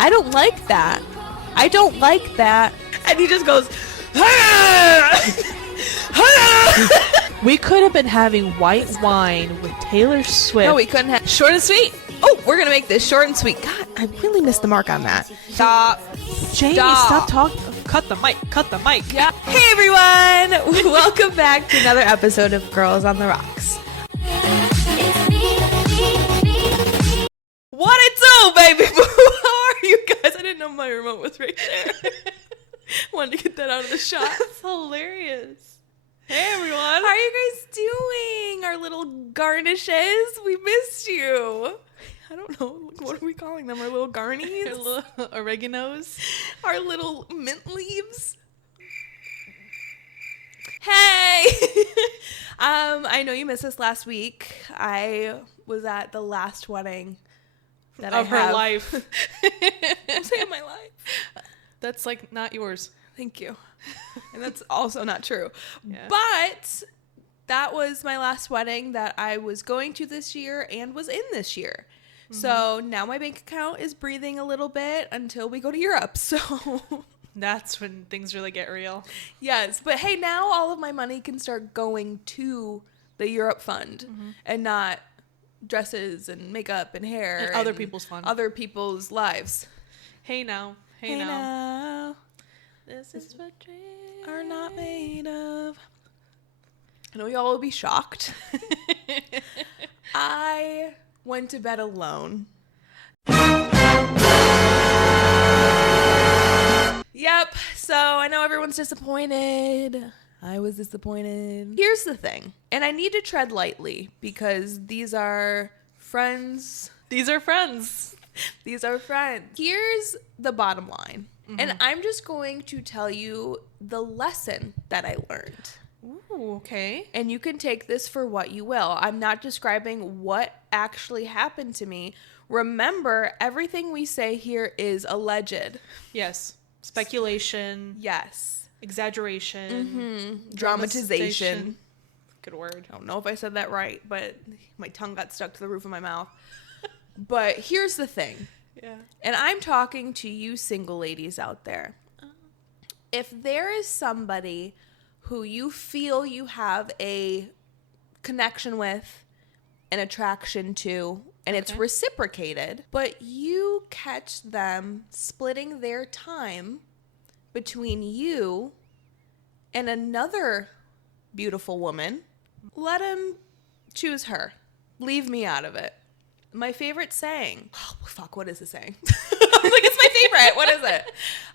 I don't like that. I don't like that. And he just goes, We could have been having white wine with Taylor Swift. no, we couldn't have. Short and sweet. Oh, we're going to make this short and sweet. God, I really missed the mark on that. Stop. Jamie, stop talking. Cut the mic. Cut the mic. Yeah. Hey, everyone. Welcome back to another episode of Girls on the Rocks. What it do, baby? How are you guys? I didn't know my remote was right there. Wanted to get that out of the shot. That's hilarious. Hey, everyone. How are you guys doing? Our little garnishes. We missed you. I don't know. What are we calling them? Our little garnies? Our little oreganos. Our little mint leaves. Hey! I know you missed us last week. I was at the last wedding that of her life. I'm saying my life. That's like not yours. Thank you. And that's also not true. Yeah. But that was my last wedding that I was going to this year and was in this year. Mm-hmm. So now my bank account is breathing a little bit until we go to Europe. So that's when things really get real. Yes. But hey, now all of my money can start going to the Europe fund and not dresses and makeup and hair. And other people's fun. Other people's lives. Hey now. Hey now. now. This is what dreams Are not made of. I know y'all will be shocked. I went to bed alone. Yep. So I know everyone's disappointed. I was disappointed. Here's the thing. And I need to tread lightly because these are friends. These are friends. These are friends. Here's the bottom line. And I'm just going to tell you the lesson that I learned. Ooh, okay. And you can take this for what you will. I'm not describing what actually happened to me. Remember, everything we say here is alleged. Yes. Speculation. Yes. Exaggeration. Dramatization. Good word. I don't know if I said that right, but my tongue got stuck to the roof of my mouth. But here's the thing. Yeah. And I'm talking to you single ladies out there. If there is somebody who you feel you have a connection with, an attraction to, and it's reciprocated, but you catch them splitting their time between you and another beautiful woman, let him choose her. Leave me out of it. My favorite saying. Oh, fuck, what is the saying? I'm like, it's my favorite. What is it?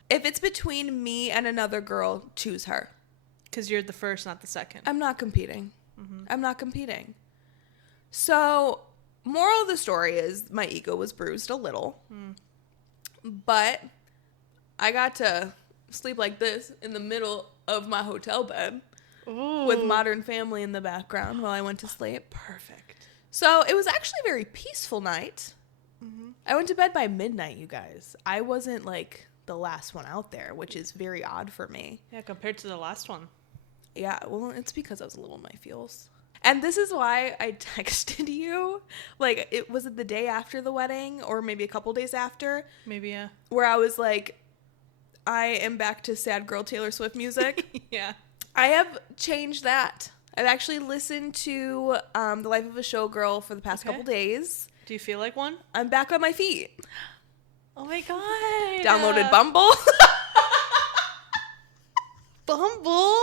If it's between me and another girl, choose her. Because you're the first, not the second. I'm not competing. I'm not competing. So, moral of the story is my ego was bruised a little. But I got to sleep like this in the middle of my hotel bed. Ooh. With Modern Family in the background while I went to sleep. Perfect. So it was actually a very peaceful night. I went to bed by midnight, you guys. I wasn't like the last one out there, which is very odd for me. Yeah, compared to the last one. Yeah, well, it's because I was a little in my feels. And this is why I texted you. Like, it was it the day after the wedding or maybe a couple days after? Maybe, yeah. Where I was like, I am back to sad girl Taylor Swift music. Yeah. I have changed that. I've actually listened to The Life of a Showgirl for the past couple days. Do you feel like one? I'm back on my feet. Oh my god. Downloaded Bumble. Bumble?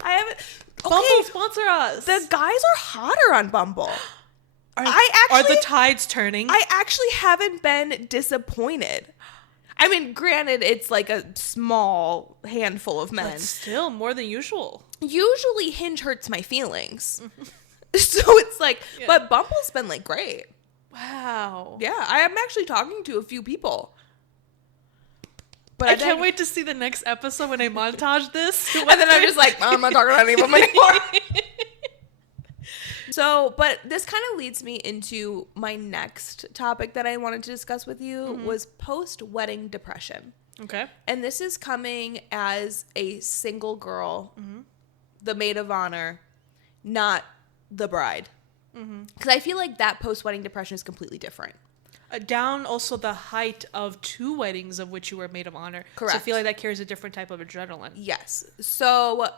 I haven't. Bumble, sponsor us. The guys are hotter on Bumble. Are the tides turning? I actually haven't been disappointed. I mean, granted, it's like a small handful of men. But still, more than usual. Usually Hinge hurts my feelings. So it's like, but Bumble's been like great. Wow. Yeah, I am actually talking to a few people. But I can't wait to see the next episode when I montage this. And then I'm just like, oh, I'm not talking to any of them anymore. So, but this kind of leads me into my next topic that I wanted to discuss with you was post-wedding depression. Okay. And this is coming as a single girl, the maid of honor, not the bride. Because I feel like that post-wedding depression is completely different. Down also the height of 2 weddings of which you were maid of honor. Correct. So I feel like that carries a different type of adrenaline. Yes. So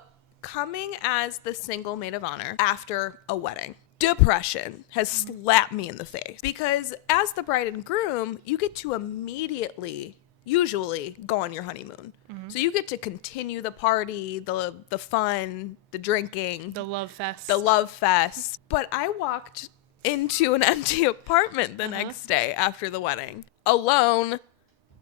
coming as the single maid of honor after a wedding, depression has slapped me in the face. Because as the bride and groom, you get to immediately, usually, go on your honeymoon. So you get to continue the party, the fun, the drinking. The love fest. The love fest. But I walked into an empty apartment the next day after the wedding. Alone,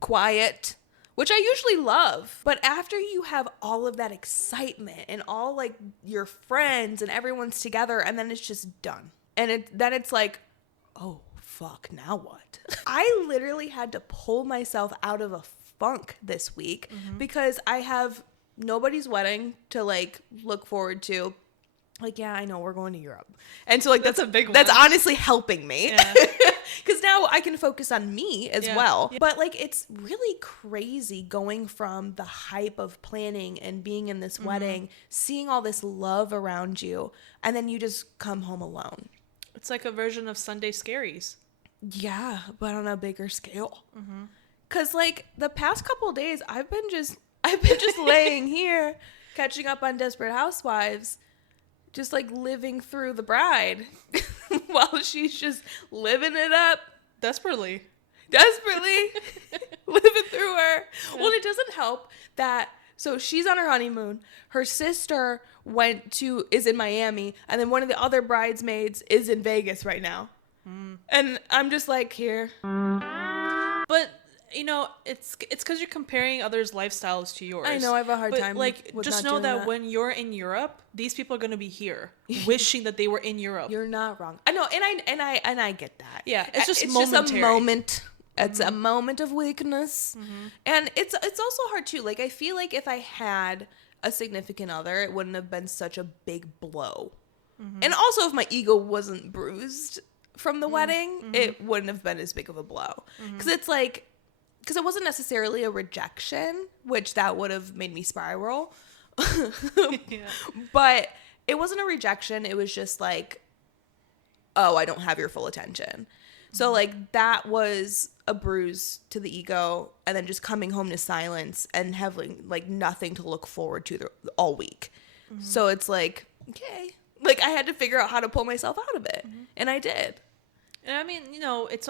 quiet, which I usually love. But after you have all of that excitement and all like your friends and everyone's together and then it's just done. And then it's like, oh, fuck, now what? I literally had to pull myself out of a funk this week because I have nobody's wedding to like look forward to. Like, yeah, I know we're going to Europe. And so like that's a big one. That's honestly helping me. Yeah. Because now I can focus on me as well. Yeah. But like it's really crazy going from the hype of planning and being in this wedding, seeing all this love around you, and then you just come home alone. It's like a version of Sunday Scaries. Yeah, but on a bigger scale. Because like the past couple of days, I've been just laying here, catching up on Desperate Housewives, just like living through the bride while she's just living it up Desperately living through her. Well, it doesn't help that. So she's on her honeymoon. Her sister is in Miami, and then one of the other bridesmaids is in Vegas right now. And I'm just like, here. But you know, it's because you're comparing others' lifestyles to yours. I know, I have a hard time Like, with just not know doing that that. when you're in Europe, these people are gonna be here, wishing that they were in Europe. You're not wrong. I know, and I get that. Yeah, it's just just momentary. a moment. It's a moment of weakness, and it's also hard too. Like I feel like if I had a significant other, it wouldn't have been such a big blow. And also, if my ego wasn't bruised from the wedding, it wouldn't have been as big of a blow. Because it's like, because it wasn't necessarily a rejection, which that would have made me spiral. Yeah. But it wasn't a rejection. It was just like, oh, I don't have your full attention. So like that was a bruise to the ego, and then just coming home to silence and having like nothing to look forward to all week. So it's like, okay, like I had to figure out how to pull myself out of it, and I did. And I mean, you know, it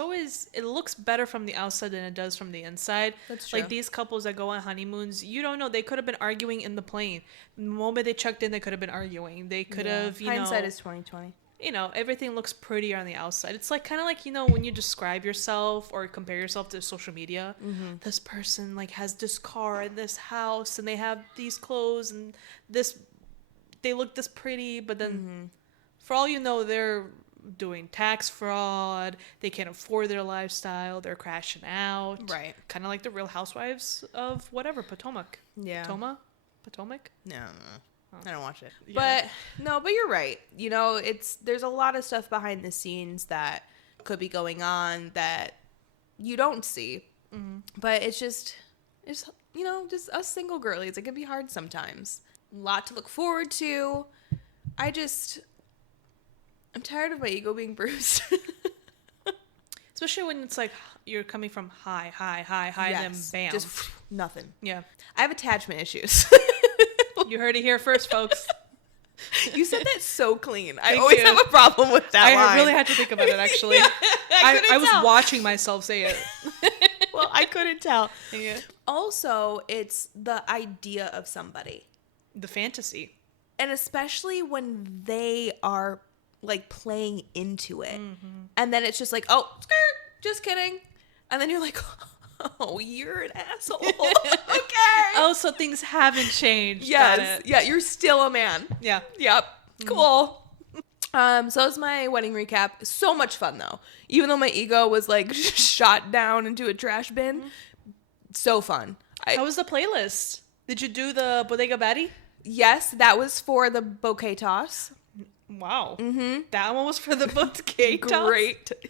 looks better from the outside than it does from the inside. That's true. Like these couples that go on honeymoons, you don't know. They could have been arguing in the plane. The moment they checked in, they could have been arguing. They could have, Hindsight is 20/20. You know, everything looks prettier on the outside. It's like kind of like, you know, when you describe yourself or compare yourself to social media, this person like has this car and this house and they have these clothes and they look this pretty, but then for all you know, they're doing tax fraud. They can't afford their lifestyle. They're crashing out. Right. Kind of like the Real Housewives of whatever, Potomac. Yeah. Potomac? No. I don't watch it. Yeah. But you're right. You know, there's a lot of stuff behind the scenes that could be going on that you don't see. But it's you know, just us single girlies. It can be hard sometimes. A lot to look forward to. I'm tired of my ego being bruised. Especially when it's like you're coming from high, Yes. and then bam. Just nothing. Yeah. I have attachment issues. You heard it here first, folks. You said that so clean. I Thank always you. have a problem with that line. I really had to think about it, actually. I was watching myself say it. Well, I couldn't tell. Yeah. Also, it's the idea of somebody. The fantasy. And especially when they are like playing into it. And then it's just like, oh, skirt, just kidding. And then you're like, oh, you're an asshole. Okay. Oh, so things haven't changed. Yes. Got it. Yeah, you're still a man. Yeah. Yep. Cool. So that was my wedding recap. So much fun though. Even though my ego was like shot down into a trash bin. So fun. How was the playlist? Did you do the Bodega Batty? Yes, that was for the bouquet toss. Wow. That one was for the bouquet toss?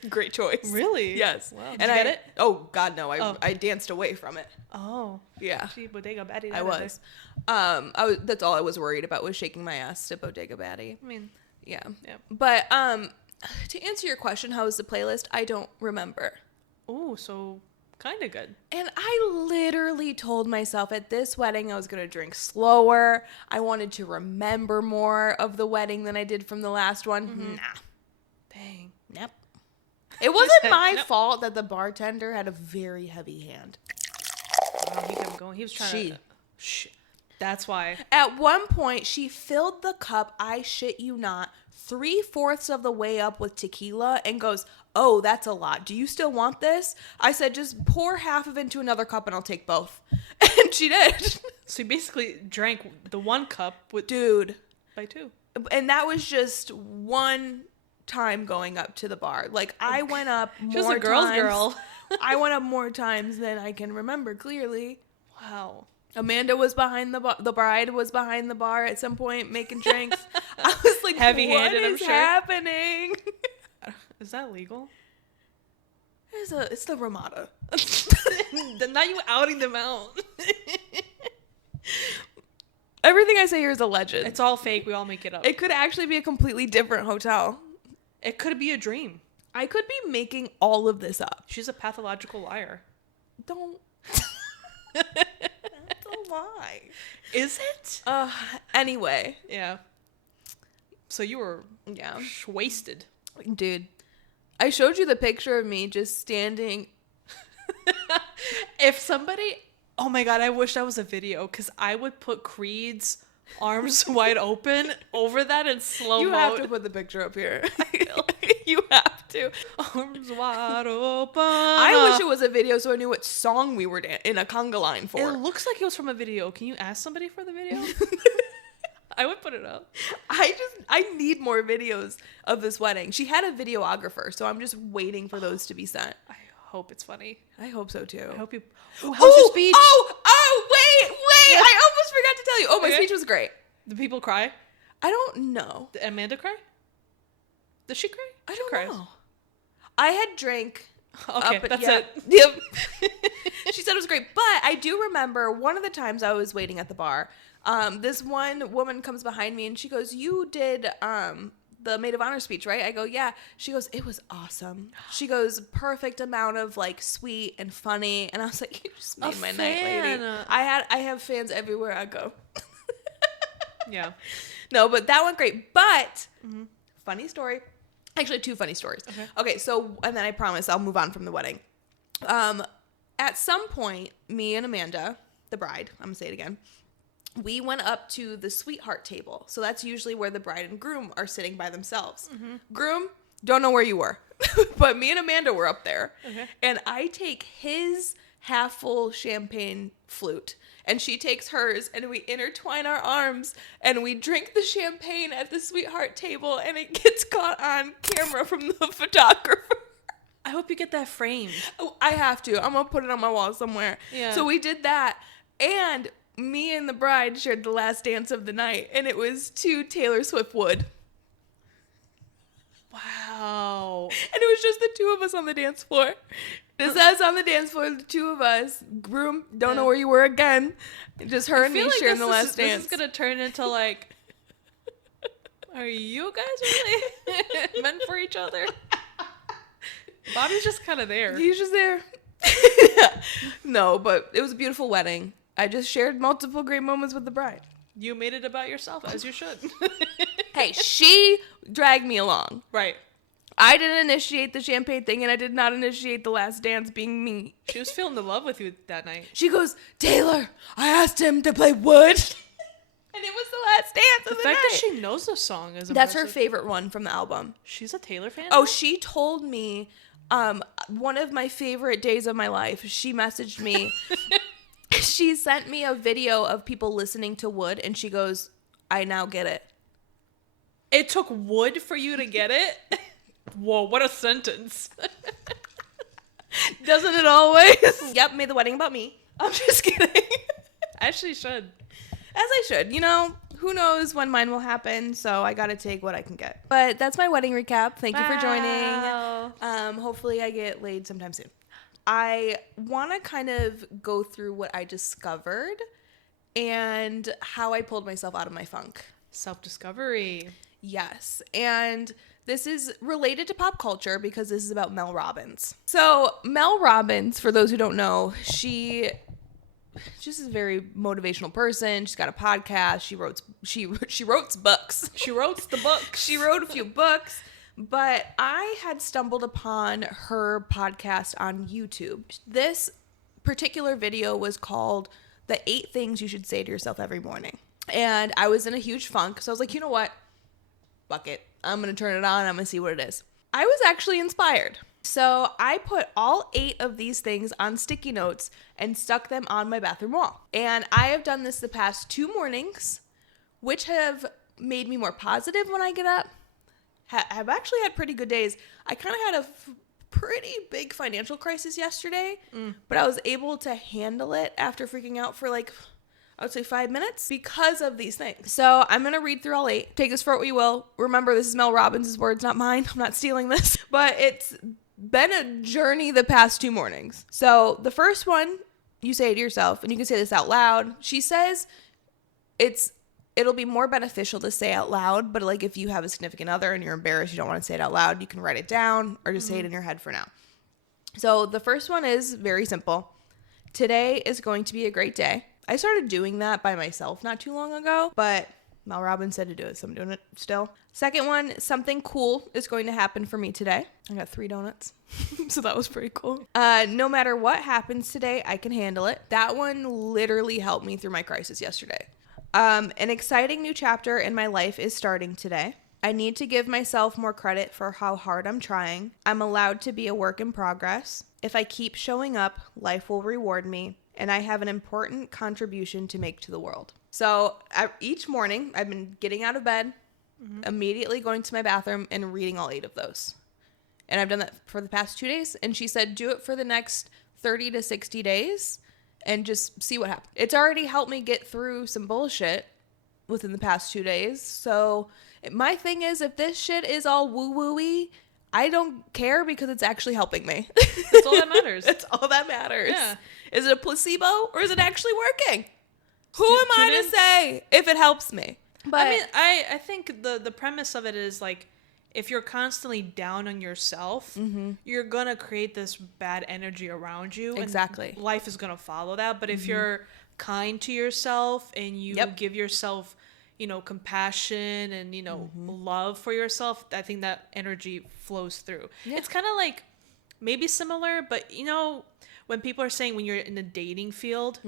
Great choice. Really? Yes. Wow. Did you get it? Oh God, no. Oh. I danced away from it. Oh. Yeah. Gee, Bodega Batty. I was. That's all I was worried about was shaking my ass to Bodega Batty. I mean, Yeah. yeah. But to answer your question, how was the playlist? I don't remember. Oh, so kind of good. And I literally told myself at this wedding I was going to drink slower. I wanted to remember more of the wedding than I did from the last one. Nah. Dang. Nope. It wasn't said, my nope. fault that the bartender had a very heavy hand. Wow, he kept going. He was trying to... That's why. At one point, she filled the cup, I shit you not, 3/4 of the way up with tequila and goes, "Oh, that's a lot. Do you still want this?" I said, "Just pour half of it into another cup and I'll take both." And she did. So you basically drank the 1 cup with Dude. by 2. And that was just one time going up to the bar. Like, I went up more She was a girl's times. girl. I went up more times than I can remember clearly. Wow. Amanda was behind the bar. The bride was behind the bar at some point making drinks. I was like, Heavy-handed, what I'm is sure. happening? Is that legal? It's the Ramada. Now you outing them out. Everything I say here is a legend. It's all fake. We all make it up. It could actually be a completely different hotel. It could be a dream. I could be making all of this up. She's a pathological liar. Don't. That's a lie. Is it? Anyway. Yeah. So you were wasted. Dude. I showed you the picture of me just standing. If somebody... Oh my God, I wish that was a video because I would put Creed's arms wide open over that in slow You mode. have to put the picture up here. You have to. Arms wide open. I wish it was a video so I knew what song we were in a conga line for. It looks like it was from a video. Can you ask somebody for the video? I would put it up. I need more videos of this wedding. She had a videographer, so I'm just waiting for those to be sent. I hope it's funny. I hope so too. I hope you... Ooh, how was your speech? Wait. Yeah. I almost forgot to tell you. Oh, my Okay. speech was great. Did people cry? I don't know. Did Amanda cry? Did she cry? I She don't cries. know. I had drank. Okay, that's yeah. it. Yep. She said it was great. But I do remember one of the times I was waiting at the bar, this one woman comes behind me and she goes, "You did the maid of honor speech, right?" I go, "Yeah." She goes, "It was awesome." She goes, "Perfect amount of like sweet and funny." And I was like, "You just made my night, lady." fan. I have fans everywhere I go. Yeah. No, but that went great. But funny story. Actually, 2 funny stories. Okay, so, and then I promise I'll move on from the wedding. At some point, me and Amanda, the bride, I'm going to say it again, we went up to the sweetheart table. So that's usually where the bride and groom are sitting by themselves. Groom, don't know where you were. But me and Amanda were up there. Okay. And I take his half-full champagne flute. And she takes hers, and we intertwine our arms, and we drink the champagne at the sweetheart table, and it gets caught on camera from the photographer. I hope you get that framed. Oh, I have to. I'm going to put it on my wall somewhere. Yeah. So we did that, and me and the bride shared the last dance of the night, and it was to Taylor Swift Wood. Wow. And it was just the 2 of us on the dance floor. Just us on the dance floor, the 2 of us. Groom, don't know where you were again. Just her and me sharing the last dance. This is going to turn into like, are you guys really meant for each other? Bobby's just kind of there. He's just there. No, but it was a beautiful wedding. I just shared multiple great moments with the bride. You made it about yourself, as you should. Hey, she dragged me along. Right. I didn't initiate the champagne thing, and I did not initiate the last dance being me. She was feeling the love with you that night. She goes, "Taylor, I asked him to play Wood." And it was the last dance The of the fact night. that she knows the song is That's her impressive. favorite one from the album. She's a Taylor fan? Oh, she told me one of my favorite days of my life. She messaged me. She sent me a video of people listening to Wood, and she goes, "I now get it." It took Wood for you to get it? Whoa, what a sentence. Doesn't it always? Yep, made the wedding about me. I'm just kidding. Actually should. As I should. You know, who knows when mine will happen, so I gotta take what I can get. But that's my wedding recap. Thank you for joining. Hopefully I get laid sometime soon. I want to kind of go through what I discovered and how I pulled myself out of my funk. Self-discovery. Yes. And This is related to pop culture because this is about Mel Robbins. So Mel Robbins, for those who don't know, she just is a very motivational person. She's got a podcast. She wrote books. She wrote the book. She wrote a few books. But I had stumbled upon her podcast on YouTube. This particular video was called The 8 Things You Should Say to Yourself Every Morning. And I was in a huge funk. So I was like, you know what? Fuck it. I'm going to turn it on. I'm going to see what it is. I was actually inspired. So I put all 8 of these things on sticky notes and stuck them on my bathroom wall. And I have done this the past 2 mornings, which have made me more positive when I get up. I've actually had pretty good days. I kind of had a pretty big financial crisis yesterday, but I was able to handle it after freaking out for like, I would say 5 minutes because of these things. So I'm going to read through all 8. Take this for what you will. Remember, this is Mel Robbins' words, not mine. I'm not stealing this. But it's been a journey the past 2 mornings. So the first one, you say to yourself, and you can say this out loud. She says it'll be more beneficial to say out loud, but like if you have a significant other and you're embarrassed, you don't want to say it out loud, you can write it down or just say it in your head for now. So the first one is very simple. Today is going to be a great day. I started doing that by myself not too long ago, but Mel Robbins said to do it, so I'm doing it still. Second one, something cool is going to happen for me today. I got 3 donuts, so that was pretty cool. No matter what happens today, I can handle it. That one literally helped me through my crisis yesterday. An exciting new chapter in my life is starting today. I need to give myself more credit for how hard I'm trying. I'm allowed to be a work in progress. If I keep showing up, life will reward me. And I have an important contribution to make to the world. So each morning, I've been getting out of bed, immediately going to my bathroom, and reading all 8 of those. And I've done that for the past 2 days. And she said, do it for the next 30 to 60 days and just see what happens. It's already helped me get through some bullshit within the past 2 days. So my thing is, if this shit is all woo-woo-y, I don't care because it's actually helping me. That's all that matters. That's all that matters. Yeah. Is it a placebo or is it actually working? Who am I to say if it helps me? But I mean, I think the premise of it is like, if you're constantly down on yourself, you're going to create this bad energy around you. Exactly. And life is going to follow that. But if you're kind to yourself and you give yourself, compassion and, love for yourself, I think that energy flows through. Yeah. It's kind of like maybe similar, but, when people are saying when you're in the dating field,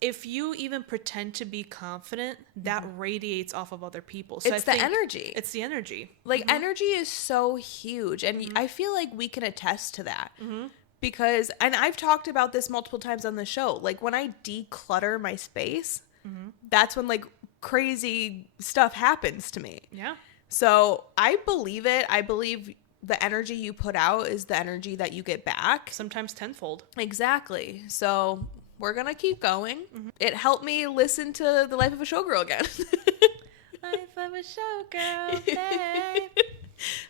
if you even pretend to be confident, that radiates off of other people. So it's the energy. It's the energy. Like, energy is so huge. And I feel like we can attest to that. Because, and I've talked about this multiple times on the show, like when I declutter my space, that's when like crazy stuff happens to me. Yeah. So I believe it. I believe the energy you put out is the energy that you get back. Sometimes tenfold. Exactly. So we're going to keep going. It helped me listen to The Life of a Showgirl again. Life of a Showgirl, babe.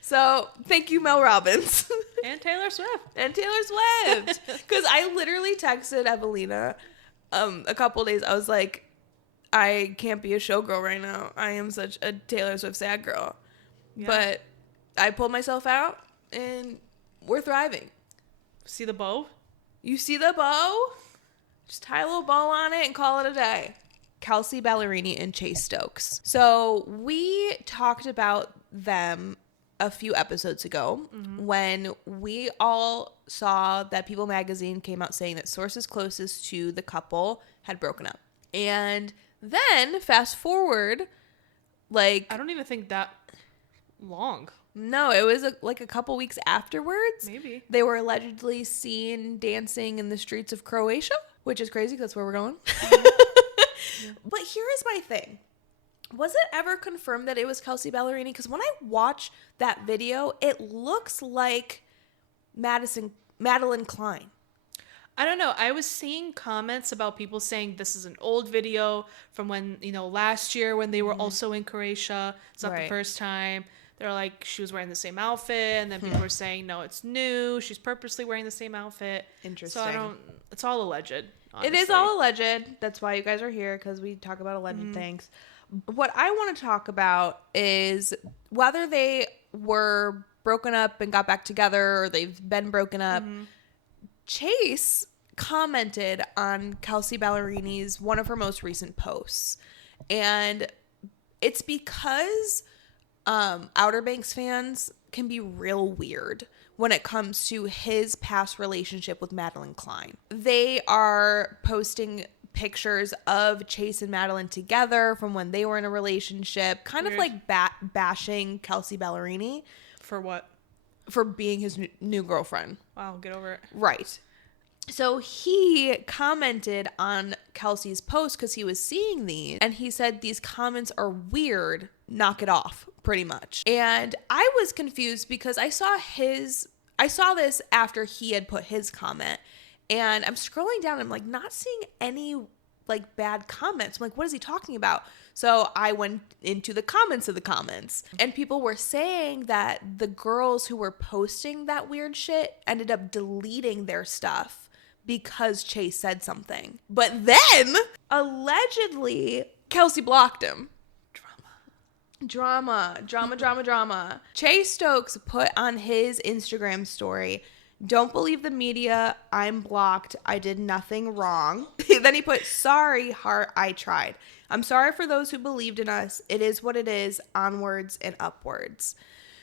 So thank you, Mel Robbins. And Taylor Swift. Because I literally texted Evelina a couple days. I was like, I can't be a showgirl right now. I am such a Taylor Swift sad girl. Yeah. But I pulled myself out, and we're thriving. See the bow? You see the bow? Just tie a little bow on it and call it a day. Kelsea, Ballerini, and Chase Stokes. So we talked about them a few episodes ago when we all saw that People magazine came out saying that sources closest to the couple had broken up. And then fast forward, like, I don't even think that long. No, it was a couple weeks afterwards. Maybe. They were allegedly seen dancing in the streets of Croatia, which is crazy because that's where we're going. But here is my thing. Was it ever confirmed that it was Kelsea Ballerini? Because when I watch that video, it looks like Madeline Klein. I don't know. I was seeing comments about people saying this is an old video from when, last year when they were also in Croatia. It's not the first time. They're like, she was wearing the same outfit. And then people were saying, no, it's new. She's purposely wearing the same outfit. Interesting. So it's all alleged. Honestly. It is all alleged. That's why you guys are here, because we talk about alleged things. What I want to talk about is whether they were broken up and got back together or they've been broken up. Chase commented on Kelsea Ballerini's one of her most recent posts. And it's because Outer Banks fans can be real weird when it comes to his past relationship with Madeline Klein. They are posting pictures of Chase and Madeline together from when they were in a relationship, kind of like bashing Kelsea Ballerini. For what? For being his new girlfriend. Wow, get over it. Right. So he commented on Kelsey's post because he was seeing these, and he said these comments are weird, knock it off, pretty much. And I was confused because I saw this after he had put his comment, and I'm scrolling down, I'm like not seeing any like bad comments. I'm like, what is he talking about? So I went into the comments of the comments, and people were saying that the girls who were posting that weird shit ended up deleting their stuff because Chase said something. But then, allegedly, Kelsea blocked him. Drama. Chase Stokes put on his Instagram story, "Don't believe the media. I'm blocked. I did nothing wrong." Then he put, "Sorry, heart, I tried. I'm sorry for those who believed in us. It is what it is. Onwards and upwards."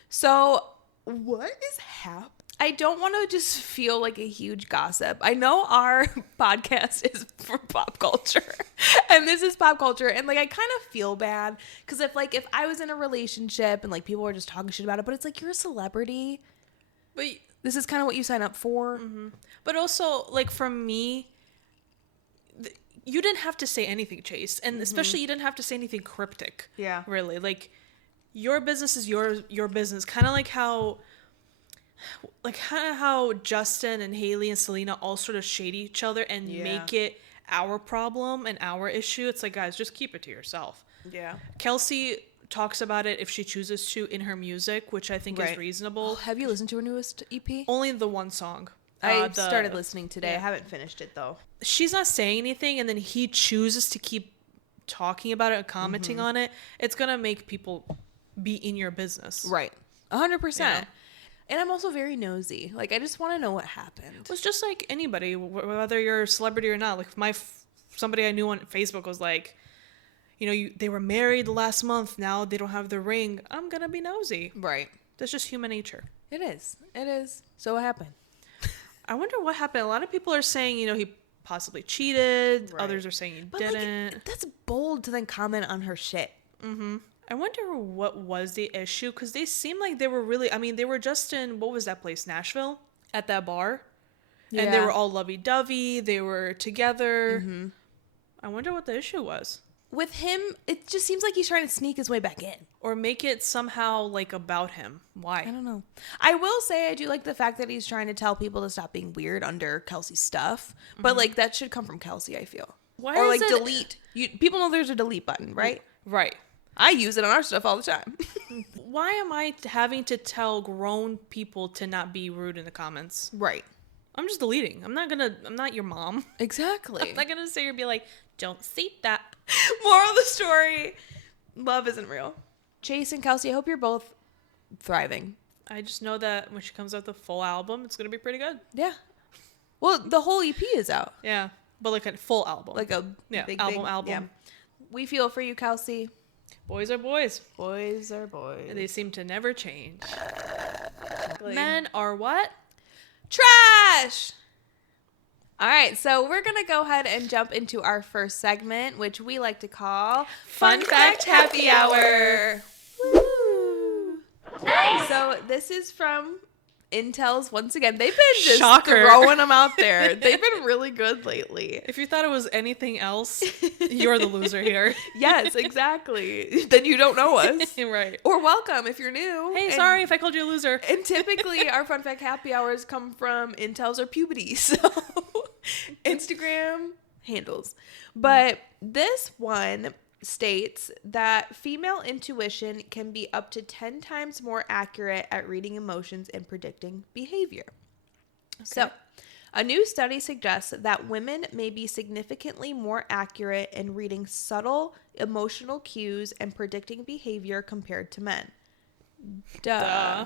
So, what is happening? I don't want to just feel like a huge gossip. I know our podcast is for pop culture, and this is pop culture, and like I kind of feel bad because if I was in a relationship and like people were just talking shit about it, but it's like you're a celebrity, but this is kind of what you sign up for. Mm-hmm. But also, like for me, you didn't have to say anything, Chase, and especially you didn't have to say anything cryptic. Yeah, really, like your business is your business, kind of like how. How Justin and Haley and Selena all sort of shade each other and make it our problem and our issue. It's like, guys, just keep it to yourself. Yeah. Kelsea talks about it if she chooses to in her music, which I think is reasonable. Oh, have you listened to her newest EP? Only the one song. I started listening today. I haven't finished it though. She's not saying anything, and then he chooses to keep talking about it and commenting on it. It's gonna make people be in your business. Right. 100%. And I'm also very nosy. Like, I just want to know what happened. It was just like anybody, whether you're a celebrity or not. Like, somebody I knew on Facebook was like, they were married last month. Now they don't have the ring. I'm going to be nosy. Right. That's just human nature. It is. So what happened? I wonder what happened. A lot of people are saying, he possibly cheated. Right. Others are saying he didn't. Like, that's bold to then comment on her shit. Mm-hmm. I wonder what was the issue, because they seemed like they were really, they were just in, what was that place, Nashville, at that bar, and they were all lovey-dovey, they were together. Mm-hmm. I wonder what the issue was. With him, it just seems like he's trying to sneak his way back in. Or make it somehow, like, about him. Why? I don't know. I will say I do like the fact that he's trying to tell people to stop being weird under Kelsey's stuff, but, like, that should come from Kelsea, I feel. Why or, is like, it... delete. People know there's a delete button, right? Right. I use it on our stuff all the time. Why am I having to tell grown people to not be rude in the comments? Right. I'm just deleting. I'm not your mom. Exactly. I'm not going to sit here and be like, don't see that. Moral of the story, love isn't real. Chase and Kelsea, I hope you're both thriving. I just know that when she comes out with the full album, it's going to be pretty good. Yeah. Well, the whole EP is out. Yeah. But like a full album. Like a big album. Yeah. We feel for you, Kelsea. Boys are boys. Boys are boys. They seem to never change. Men are what? Trash! All right, so we're going to go ahead and jump into our first segment, which we like to call Fun Fact Happy Hour. Woo! Nice! So this is from Intel's once again. They've been just throwing them out there. They've been really good lately. If you thought it was anything else, you're the loser here. Yes, exactly. Then you don't know us. Right. Or welcome if you're new. Hey, sorry if I called you a loser. And typically our Fun Fact Happy Hours come from Intel's or puberty. So Instagram handles. But this one states that female intuition can be up to 10 times more accurate at reading emotions and predicting behavior. Okay. So A new study suggests that women may be significantly more accurate in reading subtle emotional cues and predicting behavior compared to men. Duh.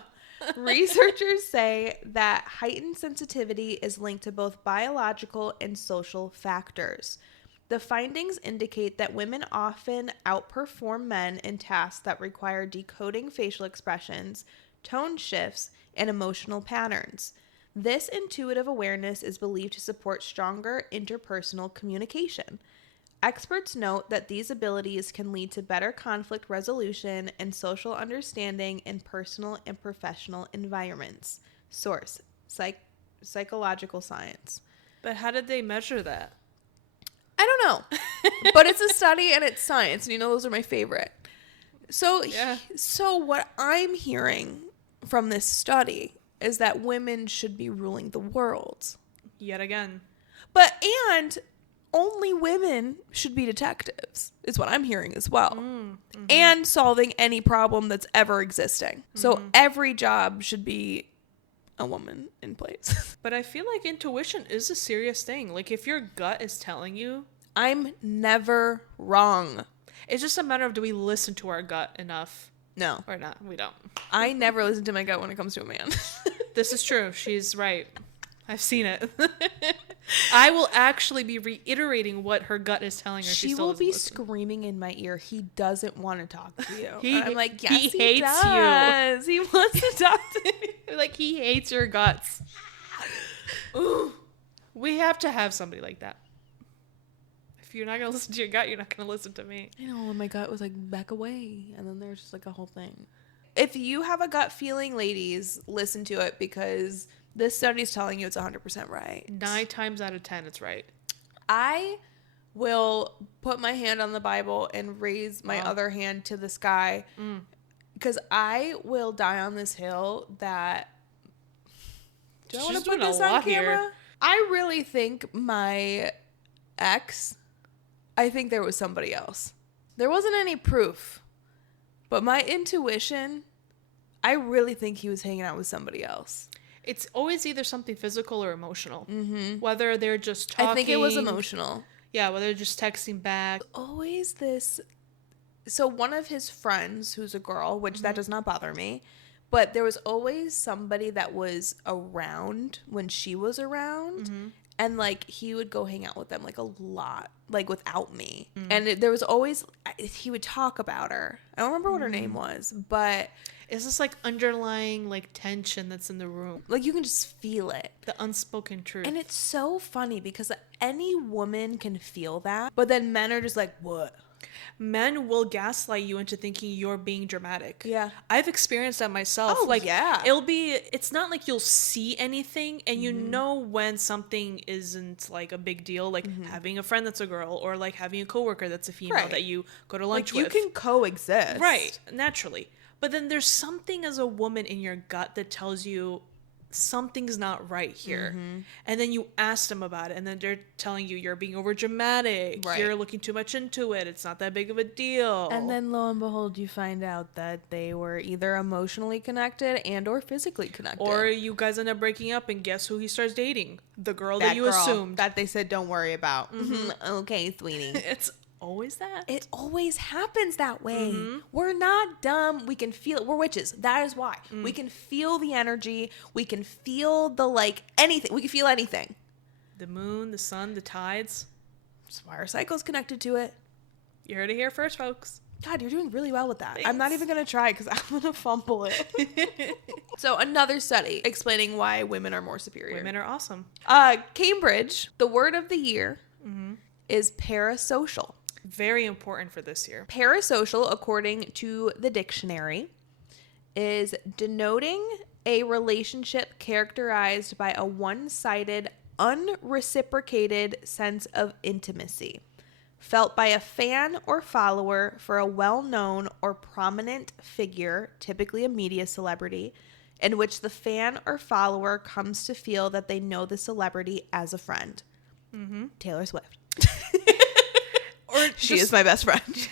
Researchers say that heightened sensitivity is linked to both biological and social factors. The findings indicate that women often outperform men in tasks that require decoding facial expressions, tone shifts, and emotional patterns. This intuitive awareness is believed to support stronger interpersonal communication. Experts note that these abilities can lead to better conflict resolution and social understanding in personal and professional environments. Source: Psychological Science. But how did they measure that? I don't know. But it's a study and it's science, and you know those are my favorite. So, so what I'm hearing from this study is that women should be ruling the world. Yet again. And only women should be detectives, is what I'm hearing as well. Mm-hmm. And solving any problem that's ever existing. Mm-hmm. So every job should be a woman in place. But I feel like intuition is a serious thing. Like, if your gut is telling you... I'm never wrong. It's just a matter of, do we listen to our gut enough? No. Or not? We don't. I never listen to my gut when it comes to a man. This is true. She's right. I've seen it. I will actually be reiterating what her gut is telling her. She will be screaming in my ear, he doesn't want to talk to you. I'm like, yes, he hates does. you. He wants to talk to you. Like, he hates your guts. Ooh. We have to have somebody like that. If you're not going to listen to your gut, you're not going to listen to me. I know, and my gut was like, back away. And then there's just like a whole thing. If you have a gut feeling, ladies, listen to it, because this study's telling you it's 100% right. 9 times out of 10, it's right. I will put my hand on the Bible and raise my other hand to the sky, because I will die on this hill that... Do I want to put this on camera? Here. I really think my ex... I think there was somebody else. There wasn't any proof. But my intuition, I really think he was hanging out with somebody else. It's always either something physical or emotional. Mm-hmm. Whether they're just talking. I think it was emotional. Yeah, whether they're just texting back. Always this. So one of his friends, who's a girl, which that does not bother me, but there was always somebody that was around when she was around. Mm-hmm. And, like, he would go hang out with them, like, a lot, like, without me. Mm. And there was always, he would talk about her. I don't remember what her name was, but... It's this, like, underlying, like, tension that's in the room. Like, you can just feel it. The unspoken truth. And it's so funny because any woman can feel that, but then men are just like, what? Men will gaslight you into thinking you're being dramatic. Yeah. I've experienced that myself. Oh, like, yeah. It's not like you'll see anything and you know when something isn't like a big deal, like having a friend that's a girl or like having a coworker that's a female that you go to lunch with. You can coexist. Right. Naturally. But then there's something as a woman in your gut that tells you something's not right here. And then you ask them about it and then they're telling you you're being over dramatic. Right. You're looking too much into it. It's not that big of a deal. And then lo and behold, you find out that they were either emotionally connected and or physically connected. Or you guys end up breaking up and guess who he starts dating? The girl that you assumed. That they said don't worry about. Okay, sweetie. It's always that. It always happens that way. We're not dumb. We can feel it. We're witches. That is why. We can feel the energy. We can feel the, like, anything. We can feel anything. The moon, the sun, the tides. That's why our cycle's connected to it. You heard it here first, folks. God, you're doing really well with that. Thanks. I'm not even going to try because I'm going to fumble it. So another study explaining why women are more superior. Women are awesome. Cambridge, the word of the year is parasocial. Very important for this year. Parasocial, according to the dictionary, is denoting a relationship characterized by a one-sided, unreciprocated sense of intimacy, felt by a fan or follower for a well-known or prominent figure, typically a media celebrity, in which the fan or follower comes to feel that they know the celebrity as a friend. Taylor Swift. Or she is my best friend.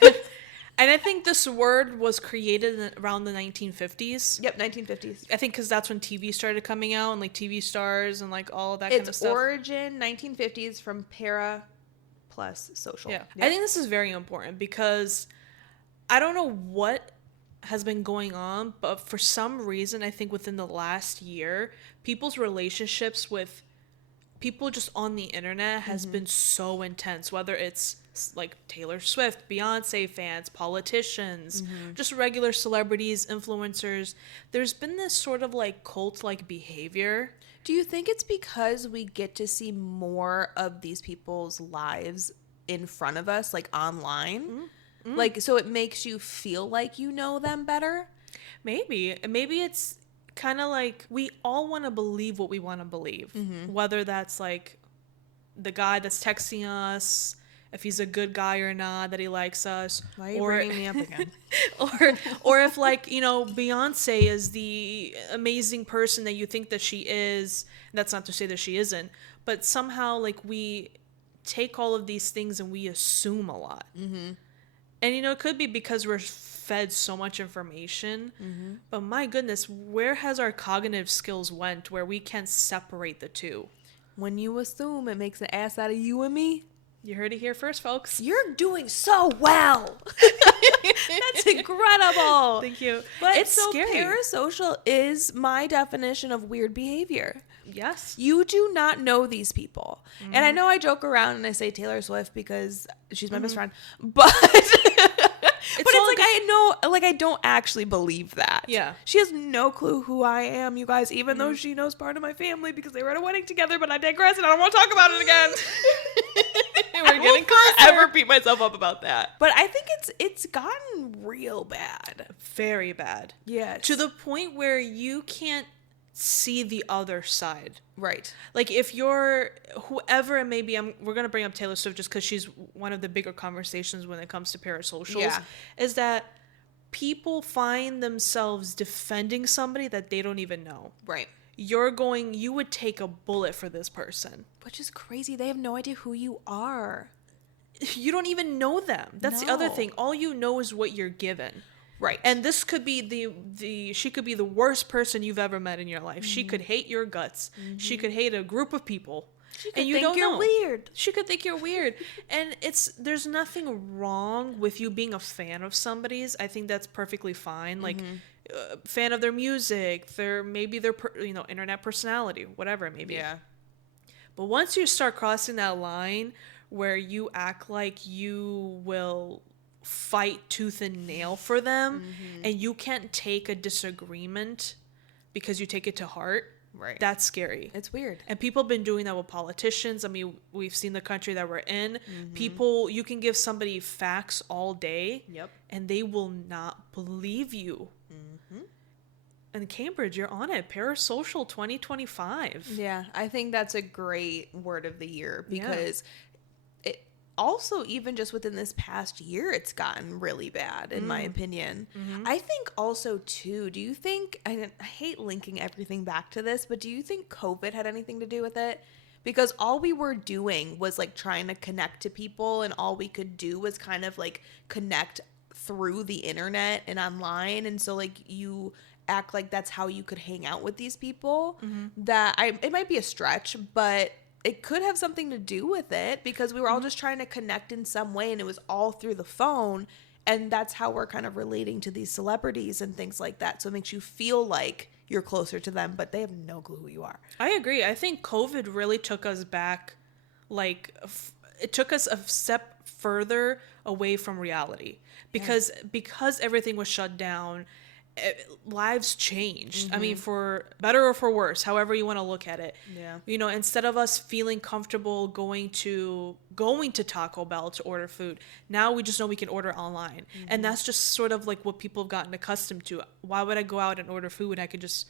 And I think this word was created around the 1950s. Yep, 1950s. I think because that's when TV started coming out and like TV stars and like all of that kind of Its stuff. origin, 1950s, from para plus social. Yeah. Yep. I think this is very important because I don't know what has been going on, but for some reason, I think within the last year, people's relationships with people just on the internet has been so intense, whether it's like Taylor Swift, Beyonce fans, politicians, just regular celebrities, influencers. There's been this sort of like cult-like behavior. Do you think it's because we get to see more of these people's lives in front of us, like online? Like, so it makes you feel like you know them better? Maybe it's kind of like we all want to believe what we want to believe, whether that's like the guy that's texting us, if he's a good guy or not, that he likes us. Why are you bringing me up again? or if like, you know, Beyonce is the amazing person that you think that she is. That's not to say that she isn't, but somehow like we take all of these things and we assume a lot. And, you know, it could be because we're fed so much information. But my goodness, where has our cognitive skills went where we can't separate the two? When you assume, it makes an ass out of you and me. You heard it here first, folks. You're doing so well. That's incredible. Thank you. But It's so scary. parasocial is my definition of weird behavior. Yes. You do not know these people. And I know I joke around and I say Taylor Swift because she's my best friend. But it's all like I know, like I don't actually believe that. Yeah. She has no clue who I am, you guys, even though she knows part of my family because they were at a wedding together, but I digress and I don't want to talk about it again. We're getting closer. Ever beat myself up about that. But I think it's gotten real bad. Very bad. Yeah. To the point where you can't see the other side. Right. Like if you're whoever it may be, we're going to bring up Taylor Swift just because she's one of the bigger conversations when it comes to parasocials, is that people find themselves defending somebody that they don't even know. Right. You would take a bullet for this person. Which is crazy. They have no idea who you are. You don't even know them. That's the other No. thing. All you know is what you're given. Right. And this could be she could be the worst person you've ever met in your life. She could hate your guts. She could hate a group of people. and you don't know. Weird. She could think you're weird. And there's nothing wrong with you being a fan of somebody's. I think that's perfectly fine. Like fan of their music, their internet personality, whatever it may be. Yeah. But once you start crossing that line where you act like you will fight tooth and nail for them and you can't take a disagreement because you take it to heart, Right. that's scary. It's weird. And people have been doing that with politicians. I mean, we've seen the country that we're in. People, you can give somebody facts all day and they will not believe you. And Cambridge, you're on it. Parasocial 2025. Yeah, I think that's a great word of the year because it also, even just within this past year, it's gotten really bad, in my opinion. I think also, too, do you think, I hate linking everything back to this, but do you think COVID had anything to do with it? Because all we were doing was like trying to connect to people, and all we could do was kind of like connect through the internet and online. And so like you act like that's how you could hang out with these people. It might be a stretch, but it could have something to do with it because we were all just trying to connect in some way, and it was all through the phone, and that's how we're kind of relating to these celebrities and things like that. So it makes you feel like you're closer to them, but they have no clue who you are. I agree. I think COVID really took us back, like it took us a step further away from reality because everything was shut down. Lives changed. I mean, for better or for worse, however you want to look at it. Yeah. You know, instead of us feeling comfortable going to Taco Bell to order food, now we just know we can order online. And that's just sort of like what people have gotten accustomed to. Why would I go out and order food when I could just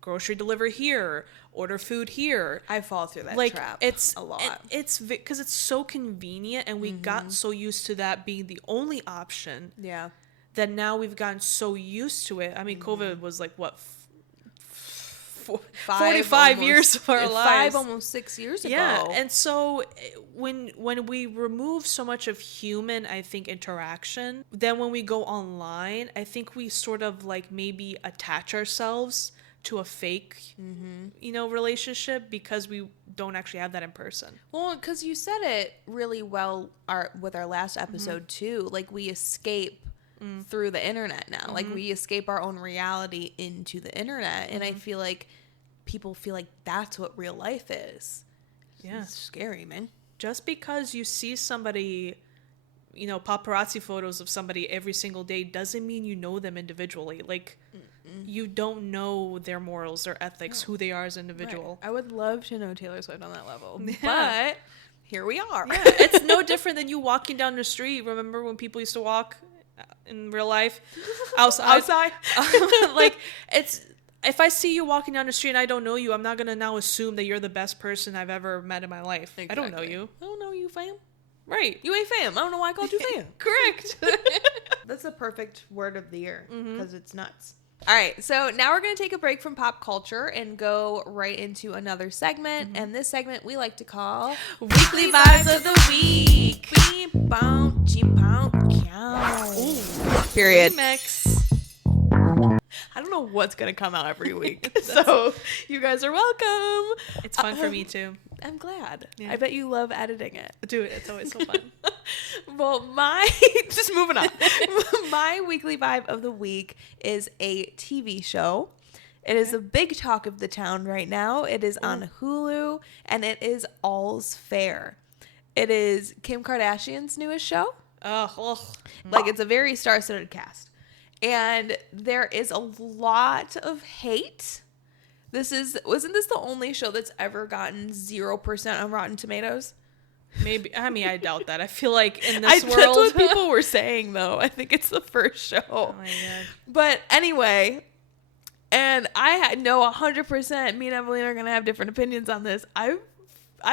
grocery deliver here, order food here? I fall through that Like trap it's a lot. It's because it's so convenient, and we got so used to that being the only option. Yeah. That now we've gotten so used to it. I mean, COVID was like, what, 45 years of our lives. almost 6 years ago. Yeah, and so when we remove so much of human, I think, interaction, then when we go online, I think we sort of like maybe attach ourselves to a fake, relationship because we don't actually have that in person. Well, because you said it really well with our last episode too. Like we escape through the internet now. Like we escape our own reality into the internet, and I feel like people feel like that's what real life is. Yeah, it's scary, man. Just because you see somebody, paparazzi photos of somebody every single day doesn't mean you know them individually. Like you don't know their morals, their ethics, who they are as an individual. Right. I would love to know Taylor Swift on that level, but here we are. Yeah, it's no different than you walking down the street. Remember when people used to walk in real life outside? Like it's, if I see you walking down the street and I don't know you, I'm not gonna now assume that you're the best person I've ever met in my life. Exactly. I don't know you. I don't know you, fam. Right. You ain't fam. I don't know why I called you fam. Correct. That's the perfect word of the year because it's nuts. All right, so now we're going to take a break from pop culture and go right into another segment. And this segment we like to call Weekly Vibes of the Week. Period. Remix. I don't know what's going to come out every week. So you guys are welcome. It's fun for me too. I'm glad. Yeah. I bet you love editing it. Dude, it's always so fun. Well, just moving on. My weekly vibe of the week is a TV show. It is a big talk of the town right now. It is on Hulu, and it is All's Fair. It is Kim Kardashian's newest show. Like, it's a very star-studded cast. And there is a lot of hate. Wasn't this the only show that's ever gotten 0% on Rotten Tomatoes? Maybe. I mean, I doubt that. I feel like in this world, that's what people were saying, though. I think it's the first show. Oh my god. But anyway, and I know 100% me and Evelyn are gonna have different opinions on this. I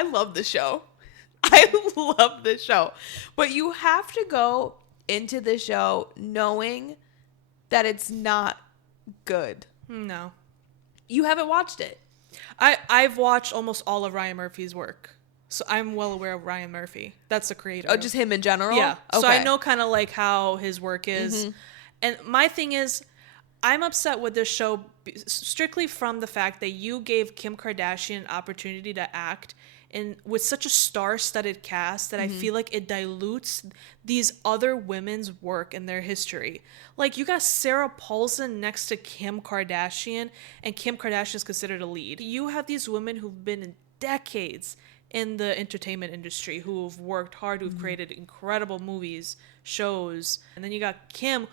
love the show. I love this show, but you have to go into the show knowing that it's not good. No, you haven't watched it. I've watched almost all of Ryan Murphy's work. So I'm well aware of Ryan Murphy. That's the creator. Oh, just him in general? Yeah. Okay. So I know kind of like how his work is. And my thing is, I'm upset with this show strictly from the fact that you gave Kim Kardashian an opportunity to act with such a star-studded cast that I feel like it dilutes these other women's work and their history. Like, you got Sarah Paulson next to Kim Kardashian, and Kim Kardashian is considered a lead. You have these women who've been in decades in the entertainment industry, who've worked hard, who've created incredible movies, shows, and then you got Kim.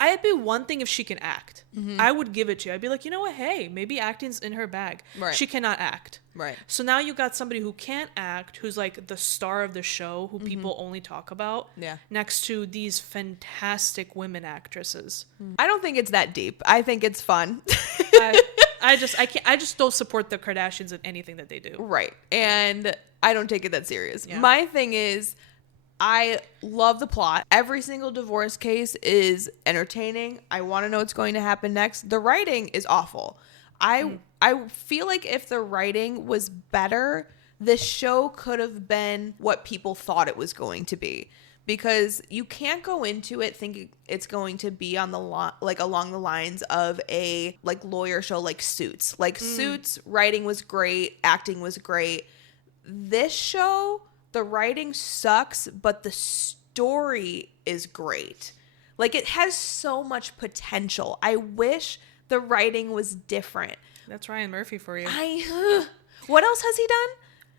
I'd be one thing if she can act. I would give it to you. I'd be like, you know what? Hey, maybe acting's in her bag. Right. She cannot act. Right. So now you got somebody who can't act, who's like the star of the show, who people only talk about. Yeah. Next to these fantastic women actresses. I don't think it's that deep. I think it's fun. I just don't support the Kardashians in anything that they do. Right. And I don't take it that serious. Yeah. My thing is, I love the plot. Every single divorce case is entertaining. I want to know what's going to happen next. The writing is awful. I feel like if the writing was better, this show could have been what people thought it was going to be. Because you can't go into it thinking it's going to be on the along the lines of a like lawyer show like Suits. Like Suits, writing was great, acting was great. This show, the writing sucks, but the story is great. Like, it has so much potential. I wish the writing was different. That's Ryan Murphy for you. What else has he done?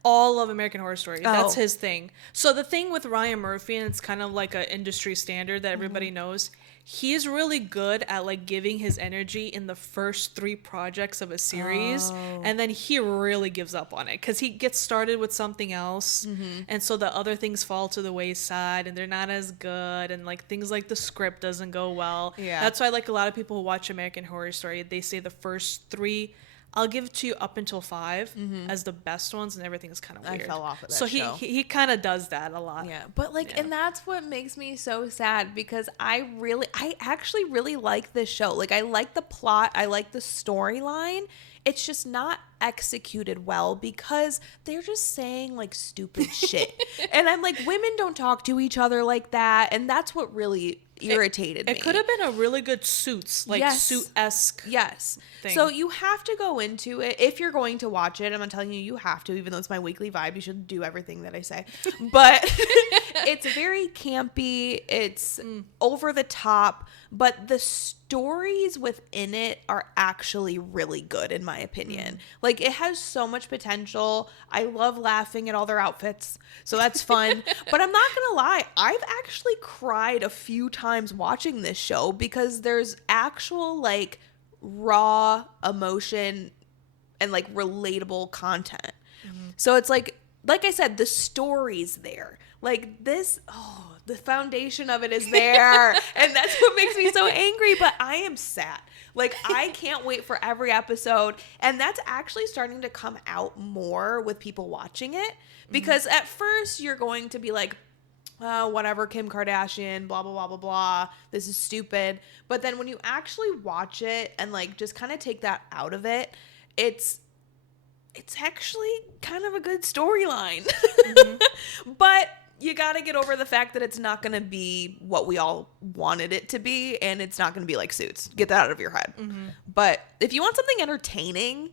All of American Horror Story. Oh. That's his thing. So the thing with Ryan Murphy, and it's kind of like an industry standard that everybody knows, he's really good at like giving his energy in the first 3 projects of a series, and then he really gives up on it because he gets started with something else, and so the other things fall to the wayside and they're not as good, and like things like the script doesn't go well. Yeah. That's why like a lot of people who watch American Horror Story, they say the first 3, I'll give it to you up until 5 as the best ones, and everything is kind of weird. I fell off of that so show. he kind of does that a lot. Yeah, but like, and that's what makes me so sad because I actually really like this show. Like, I like the plot, I like the storyline, it's just not executed well because they're just saying like stupid shit. And I'm like, women don't talk to each other like that. And that's what really irritated me. It could have been a really good Suits, like Suit-esque. Yes. Thing. So you have to go into it if you're going to watch it. I'm not telling you you have to, even though it's my weekly vibe. You should do everything that I say. But it's very campy. It's over the top. But the stories within it are actually really good, in my opinion. Like, it has so much potential. I love laughing at all their outfits. So that's fun. But I'm not going to lie. I've actually cried a few times watching this show because there's actual, like, raw emotion and, like, relatable content. So it's like I said, the story's there. Like, this, the foundation of it is there. And that's what makes me so angry. But I am sad. Like, I can't wait for every episode. And that's actually starting to come out more with people watching it. Because at first, you're going to be like, oh, whatever, Kim Kardashian, blah, blah, blah, blah, blah. This is stupid. But then when you actually watch it and, like, just kind of take that out of it, it's actually kind of a good storyline. But you got to get over the fact that it's not going to be what we all wanted it to be, and it's not going to be like Suits. Get that out of your head. But if you want something entertaining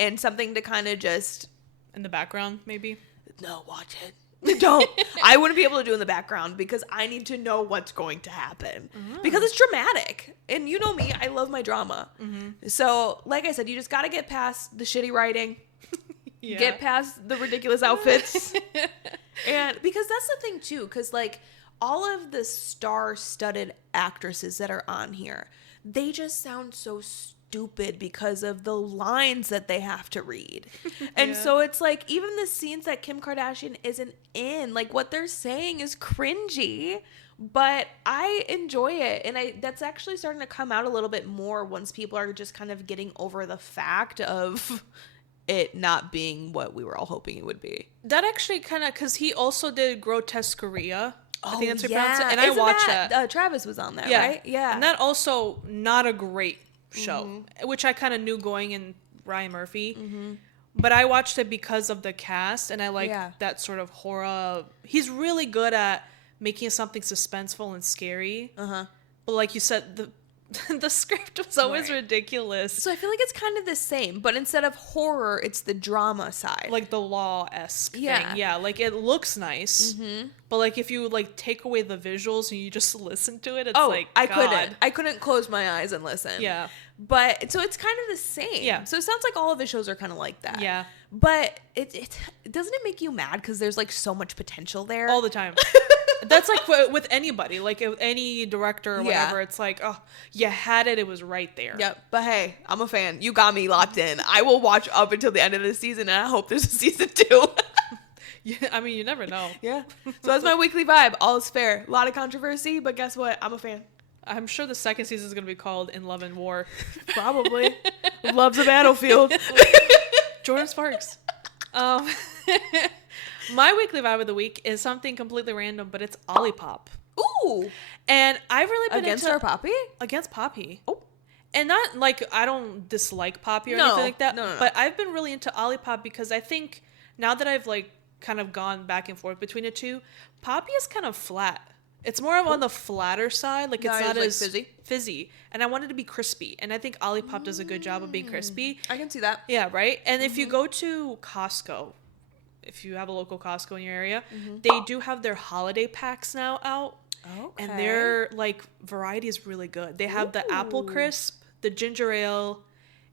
and something to kind of just... In the background, maybe? No, watch it. Don't. I wouldn't be able to do in the background because I need to know what's going to happen. Because it's dramatic. And you know me, I love my drama. So, like I said, you just got to get past the shitty writing. Get past the ridiculous outfits. And because that's the thing too, because like all of the star-studded actresses that are on here, they just sound so stupid because of the lines that they have to read. And so it's like even the scenes that Kim Kardashian isn't in, like what they're saying is cringy, but I enjoy it. And that's actually starting to come out a little bit more once people are just kind of getting over the fact of it not being what we were all hoping it would be. That actually kind of, because he also did Grotesqueria. I think that's how you pronounce it. And I watched that. Travis was on that, right? Yeah. And that also not a great show, which I kind of knew going in Ryan Murphy. But I watched it because of the cast, and I like that sort of horror. He's really good at making something suspenseful and scary. But like you said, the script was always ridiculous. So I feel like it's kind of the same, but instead of horror, it's the drama side. Like the law-esque thing. Yeah, like it looks nice. But like if you like take away the visuals and you just listen to it, it's like, I couldn't close my eyes and listen. Yeah. But so it's kind of the same. Yeah. So it sounds like all of his shows are kind of like that. Yeah. But it doesn't it make you mad because there's like so much potential there all the time. That's like with anybody, like any director or whatever. It's like, oh, you had it was right there. Yep. But hey, I'm a fan. You got me locked in. I will watch up until the end of the season, and I hope there's a season 2. Yeah, I mean, you never know. Yeah. So that's my weekly vibe. All is fair. A lot of controversy, but guess what? I'm a fan. I'm sure the second season is going to be called In Love and War. Probably. Love's a battlefield. Jordan Sparks. My weekly vibe of the week is something completely random, but it's Olipop. Ooh. And I've really been against into... our Poppy? Against Poppy. Oh. And not like I don't dislike Poppy or anything like that. No. But I've been really into Olipop because I think now that I've like kind of gone back and forth between the two, Poppy is kind of flat. It's more of on the flatter side. Like it's not as like fizzy. And I want it to be crispy. And I think Olipop does a good job of being crispy. I can see that. Yeah, right? And if you go to Costco, if you have a local Costco in your area, they do have their holiday packs now out. Okay. And their like variety is really good. They have the apple crisp, the ginger ale,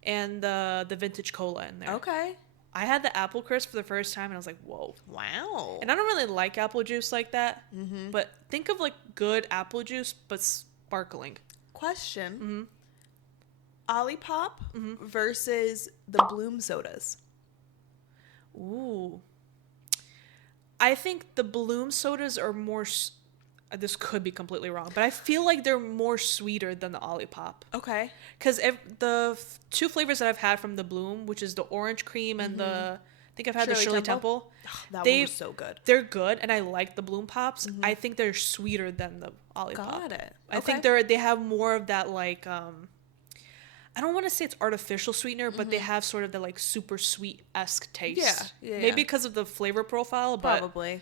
and the vintage cola in there. Okay. I had the apple crisp for the first time and I was like, whoa. Wow. And I don't really like apple juice like that. But think of like good apple juice, but sparkling. Question. Olipop versus the Bloom sodas. Ooh. I think the Bloom sodas are more... this could be completely wrong, but I feel like they're more sweeter than the Olipop. Okay. Because the two flavors that I've had from the Bloom, which is the orange cream and I think I've had the Shirley Temple. Oh, that one was so good. They're good, and I like the Bloom Pops. I think they're sweeter than the Olipop. Got it. I think they have more of that like... I don't want to say it's artificial sweetener, but they have sort of the like super sweet-esque taste. Yeah. Maybe because of the flavor profile, but Probably.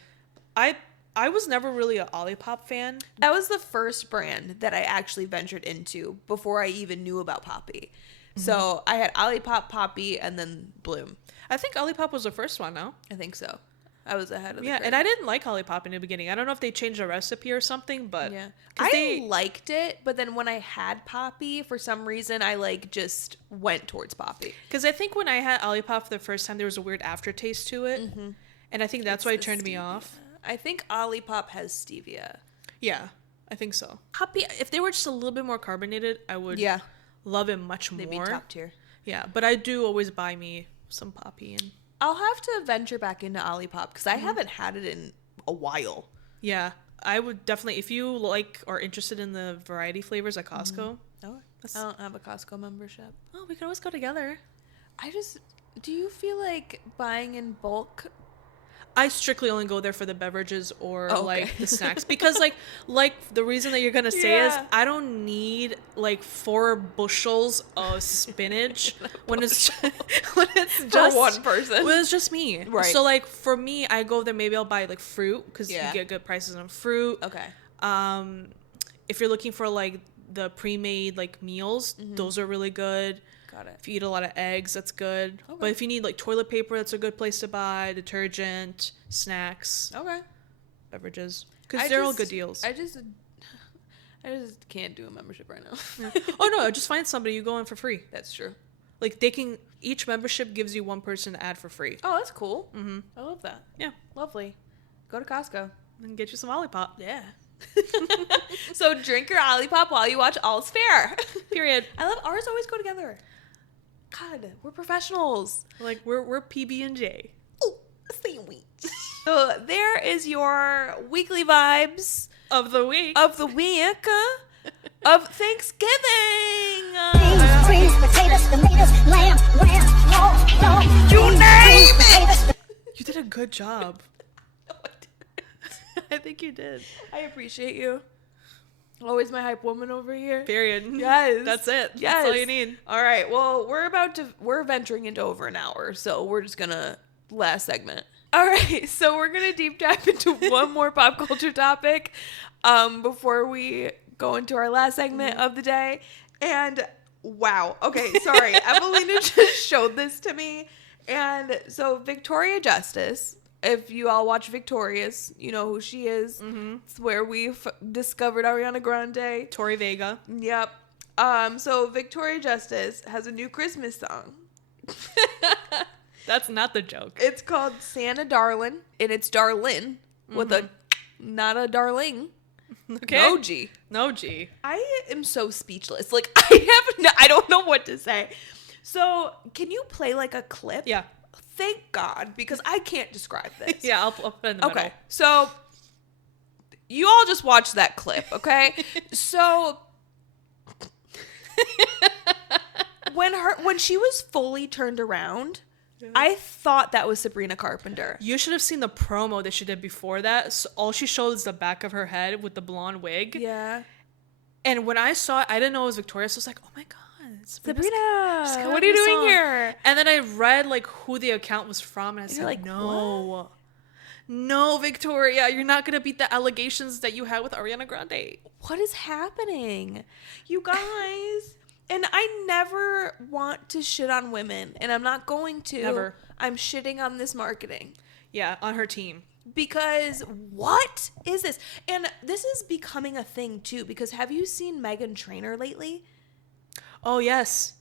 I was never really a Olipop fan. That was the first brand that I actually ventured into before I even knew about Poppy. So I had Olipop, Poppy, and then Bloom. I think Olipop was the first one, no? I think so. I was ahead of the Yeah, curve. and I didn't like Olipop in the beginning. I don't know if they changed the recipe or something, but Yeah. 'cause I liked it, but then when I had Poppy, for some reason, I like just went towards Poppy. because I think when I had Olipop for the first time, there was a weird aftertaste to it, and I think that's why it the turned me stevia. off. I think Olipop has stevia. Yeah, I think so. Poppy, if they were just a little bit more carbonated, I would love it much They'd more. be top tier. Yeah, but I do always buy me some Poppy, and I'll have to venture back into Olipop because I haven't had it in a while. yeah, I would definitely, if you like or interested in the variety flavors at Costco. Oh, I don't have a Costco membership. Oh, we could always go together. Do you feel like buying in bulk? I strictly only go there for the beverages or Oh, okay. like the snacks because like the reason that you're gonna say is Yeah. I don't need like 4 bushels of spinach when it's just one person. When it's just me, Right. So like for me, I go there. Maybe I'll buy like fruit because Yeah. you get good prices on fruit. Okay. If you're looking for like the pre-made like meals, those are really good. Got it. If you eat a lot of eggs, that's good. Okay. But if you need like toilet paper, that's a good place to buy. Detergent, snacks, Okay. beverages, because they're all good deals. I just can't do a membership right now. Oh no, just find somebody, you go in for free. That's true. Like each membership gives you one person to add for free. Oh, that's cool. Mm-hmm. I love that. Yeah, Lovely. Go to Costco. and get you some Olipop. Yeah. So drink your Olipop while you watch All's Fair. Period. I love ours always go together. God, we're professionals. Like we're PB&J. Oh, sandwich. So there is your weekly vibes Of the week. of the week of Thanksgiving. Beans, potatoes, tomatoes, lamb, You name it. You did a good job. I think you did. I appreciate you. Always my hype woman over here. Period. Yes. That's it. Yes. That's all you need. All right. Well, we're venturing into over an hour, so we're just gonna last segment. All right. So we're gonna deep dive into one more pop culture topic, before we go into our last segment of the day. And wow. Okay. Sorry. Evelina just showed this to me, and so Victoria Justice. If you all watch Victorious, you know who she is. Mm-hmm. It's where we discovered Ariana Grande. Tori Vega. Yep. So Victoria Justice has a new Christmas song. That's not the joke. It's called Santa Darlin', and it's Darlin' with a not a darling. Okay. No G. No G. I am so speechless. Like I don't know what to say. So can you play like a clip? Yeah. Thank God, because I can't describe this. Yeah, I'll put it in the Okay, middle. so you all just watch that clip, okay? So when she was fully turned around, I thought that was Sabrina Carpenter. You should have seen the promo that she did before that. So all she showed is the back of her head with the blonde wig. Yeah. And when I saw it, I didn't know it was Victoria. So I was like, oh my God. Sabrina, Just got what out are you of the doing song. here? And then I read like who the account was from, and I said, you're like, no. No, Victoria, you're not going to beat the allegations that you had with Ariana Grande. What is happening? You guys. And I never want to shit on women, and I'm not going to. Never. I'm shitting on this marketing. Yeah, on her team. Because what is this? And this is becoming a thing too, because have you seen Meghan Trainor lately? Oh, yes.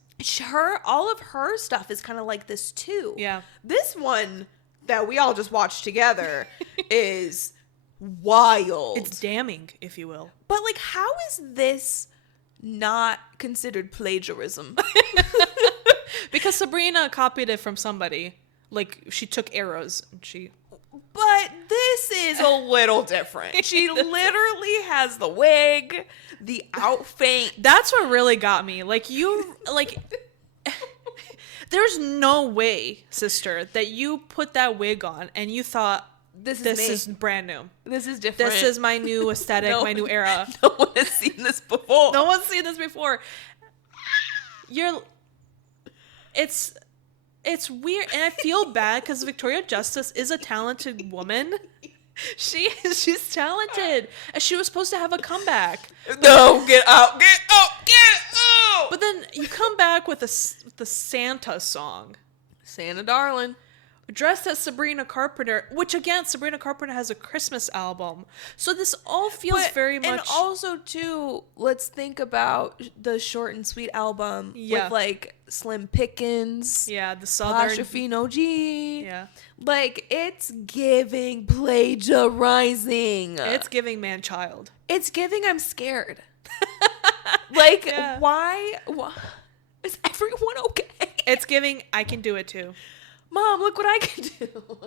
All of her stuff is kind of like this too. Yeah. This one that we all just watched together is wild. It's damning, if you will. But like, how is this not considered plagiarism? Because Sabrina copied it from somebody. Like, she took arrows and she... But this is a little different. She literally has the wig, the outfit. That's what really got me. Like, there's no way, sister, that you put that wig on and you thought, this is brand new. This is different. This is my new aesthetic, my new era. No one has seen this before. No one's seen this before. It's weird, and I feel bad because Victoria Justice is a talented woman. She's talented, and she was supposed to have a comeback. No, get out. But then you come back with the Santa song, Santa darling. dressed as Sabrina Carpenter, which again, Sabrina Carpenter has a Christmas album. So this all feels very much... And also, too, let's think about the Short and Sweet album with, like, Slim Pickens. Yeah, the Southern... Fino G. Yeah. Like, it's giving plagiarizing. It's giving man-child. It's giving I'm scared. Like, why? Is everyone okay? It's giving I can do it too. Mom, look what I can do.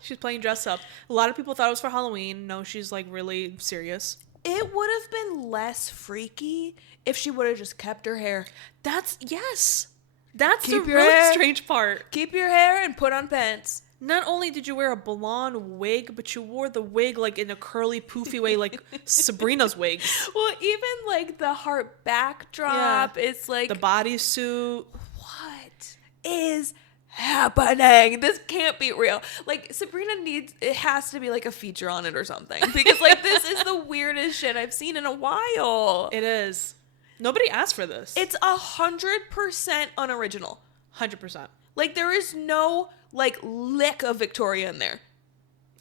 She's playing dress up. A lot of people thought it was for Halloween. No, she's like really serious. It would have been less freaky if she would have just kept her hair. That's the Keep your really hair. strange part. Keep your hair and put on pants. Not only did you wear a blonde wig, but you wore the wig like in a curly, poofy way, like Sabrina's wigs. Well, even like the heart backdrop, it's like the bodysuit. What is happening? This can't be real. Like, Sabrina it has to be like a feature on it or something, because like this is the weirdest shit I've seen in a while. It is. Nobody asked for this. It's 100% unoriginal. 100%. Like, there is no like lick of Victoria in there.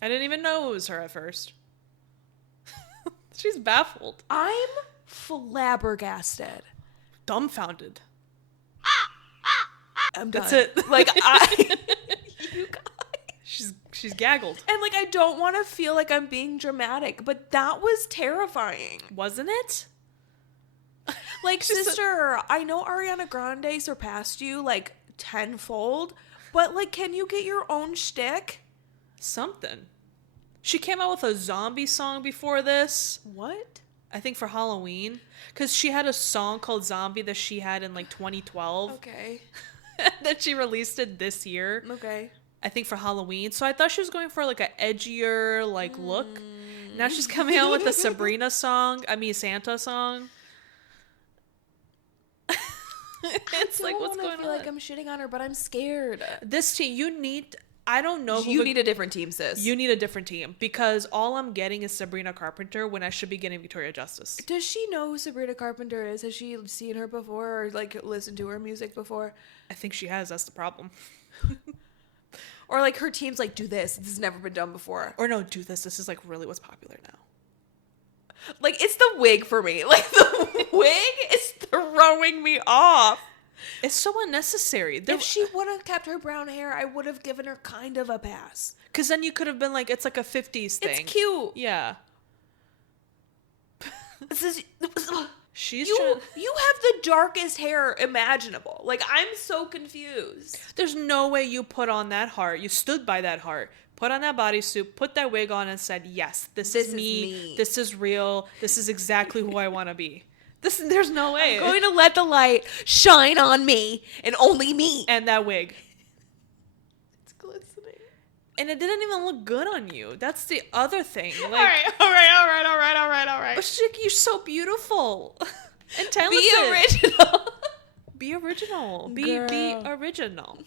I didn't even know it was her at first. She's baffled. I'm flabbergasted. Dumbfounded. I'm done. That's it. Like, you guys. She's gaggled. And like, I don't want to feel like I'm being dramatic, but that was terrifying. Wasn't it? Like, sister, I know Ariana Grande surpassed you like tenfold, but like, can you get your own shtick? Something. She came out with a zombie song before this. What? I think for Halloween. Because she had a song called Zombie that she had in like 2012. Okay. That she released it this year. Okay. I think for Halloween. So I thought she was going for like an edgier like look. Now she's coming out with the Santa song. It's like, what's going on? I feel like I'm shitting on her, but I'm scared. This team, I don't know. You need a different team, sis. You need a different team, because all I'm getting is Sabrina Carpenter when I should be getting Victoria Justice. Does she know who Sabrina Carpenter is? Has she seen her before or like listened to her music before? I think she has. That's the problem. Or like her team's like, do this. This has never been done before. Or no, do this. This is like really what's popular now. Like, it's the wig for me. Like, the wig is throwing me off. It's so unnecessary. If she would have kept her brown hair, I would have given her kind of a pass. Because then you could have been like, it's like a 50s thing. It's cute. Yeah. You have the darkest hair imaginable. Like, I'm so confused. There's no way you put on that heart. You stood by that heart. Put on that bodysuit, put that wig on, and said, yes, this is me. This is real. This is exactly who I want to be. There's no way. I'm going to let the light shine on me and only me. And that wig. It's glistening. And it didn't even look good on you. That's the other thing. Like, all right. Chick, you're so beautiful and talented. Be original. Be original. Be original.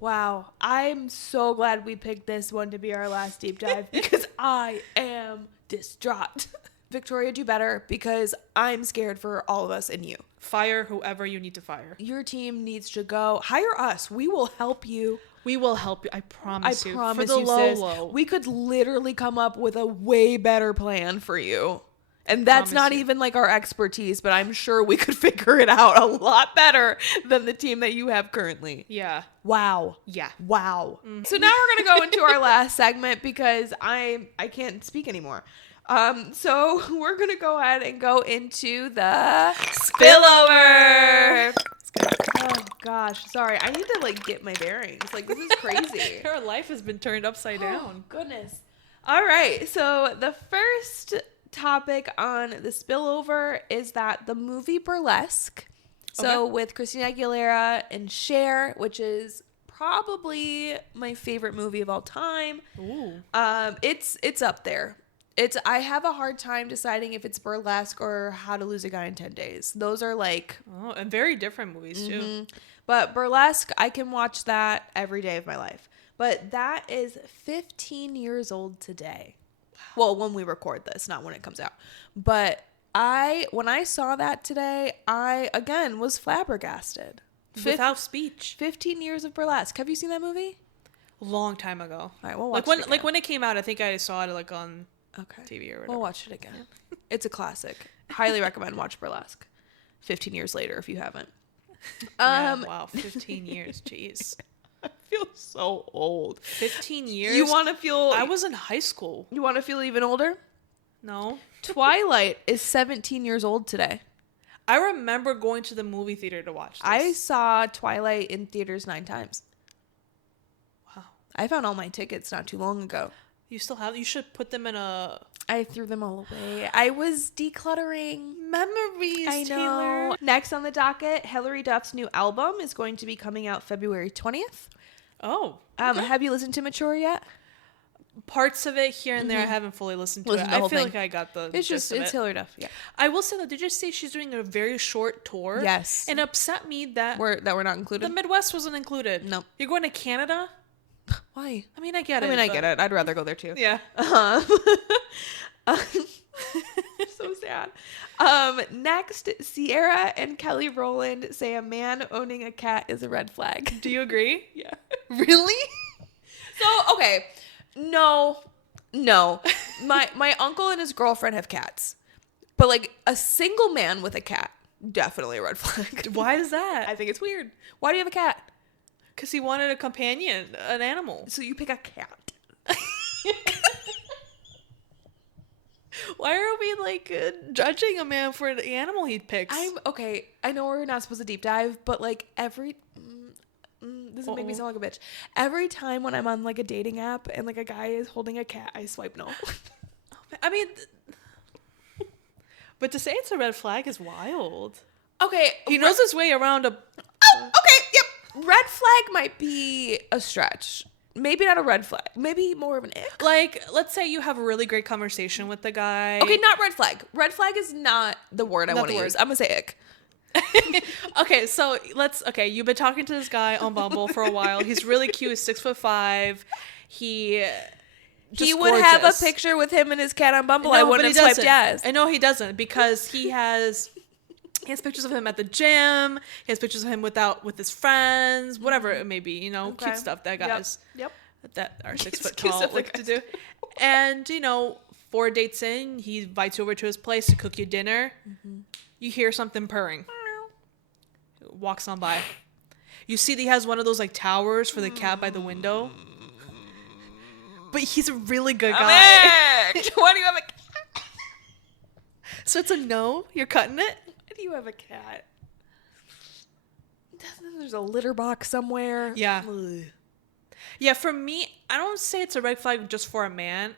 Wow, I'm so glad we picked this one to be our last deep dive because I am distraught. Victoria, do better, because I'm scared for all of us and you. Fire whoever you need to fire. Your team needs to go. Hire us. We will help you. We will help you. I promise you. For the sis. low. We could literally come up with a way better plan for you. And that's not even like our expertise, but I'm sure we could figure it out a lot better than the team that you have currently. Yeah. Wow. Yeah. Wow. Mm-hmm. So now we're going to go into our last segment because I can't speak anymore. So we're going to go ahead and go into the spillover. Oh gosh, sorry. I need to like get my bearings. Like, this is crazy. Her life has been turned upside down. Goodness. All right. So the first topic on the spillover is that the movie Burlesque, with Christina Aguilera and Cher, which is probably my favorite movie of all time. Ooh. It's up there. I have a hard time deciding if it's burlesque or How to Lose a Guy in 10 Days. Those are like, Oh, and very different movies too. but burlesque, I can watch that every day of my life. But that is 15 years old today. Well, when we record this, not when it comes out. But when I saw that today, I again was flabbergasted. Without speech. 15 years of burlesque. Have you seen that movie? Long time ago. All right, we'll watch it again. Like when it came out, I think I saw it like on TV or whatever. We'll watch it again. It's a classic. Highly recommend watch burlesque. 15 years later if you haven't. Wow, 15 years. Jeez. I feel so old. 15 years? You want to feel... I was in high school. You want to feel even older? No. Twilight is 17 years old today. I remember going to the movie theater to watch this. I saw Twilight in theaters 9 times. Wow. I found all my tickets not too long ago. You still have... You should put them in a... I threw them all away. I was decluttering. Memories, I know. Taylor. Next on the docket, Hilary Duff's new album is going to be coming out February 20th. Oh. Have you listened to Mature yet? Parts of it here and there. I haven't fully listened to it. Listen to the I whole feel thing. like I got the It's gist just, of it's it. Hilary Duff. Yeah. I will say though, did you say she's doing a very short tour? Yes. And upset me that We're not included? the Midwest wasn't included. Nope. You're going to Canada? Why? I mean, I get I it. mean, I but- get it. I'd rather go there too. Yeah. So sad. Next, Sierra and Kelly Rowland say a man owning a cat is a red flag. Do you agree? Yeah. Really? So, okay. No. My uncle and his girlfriend have cats. But like a single man with a cat, definitely a red flag. Why is that? I think it's weird. Why do you have a cat? Because he wanted a companion, an animal. So you pick a cat. Why are we like judging a man for the animal he picks? I'm okay. I know we're not supposed to deep dive, but like this will make me sound like a bitch. Every time when I'm on like a dating app and like a guy is holding a cat, I swipe no. I mean, but to say it's a red flag is wild. Okay, He knows his way around a. okay, yep. Red flag might be a stretch. Maybe not a red flag. Maybe more of an ick. Like, let's say you have a really great conversation with the guy. Okay, not red flag. Red flag is not the word I Not want to the word. use. I'm gonna say ick. Okay, so you've been talking to this guy on Bumble for a while. He's really cute. He's 6'5". He would have a gorgeous. picture with him and his cat on Bumble. No, I but wouldn't he have swiped doesn't. yes. I know he doesn't because he has pictures of him at the gym. He has pictures of him with his friends, whatever it may be. Okay. Cute stuff that guys Yep. that are 6 foot cute tall stuff like that to do. And 4 dates in, he invites you over to his place to cook you dinner. You hear something purring. Walks on by. You see that he has one of those like towers for the cat by the window. But he's a really good guy. Why do you have a cat? So it's a no? You're cutting it? Why do you have a cat? There's a litter box somewhere. Yeah. Yeah, for me, I don't say it's a red flag just for a man.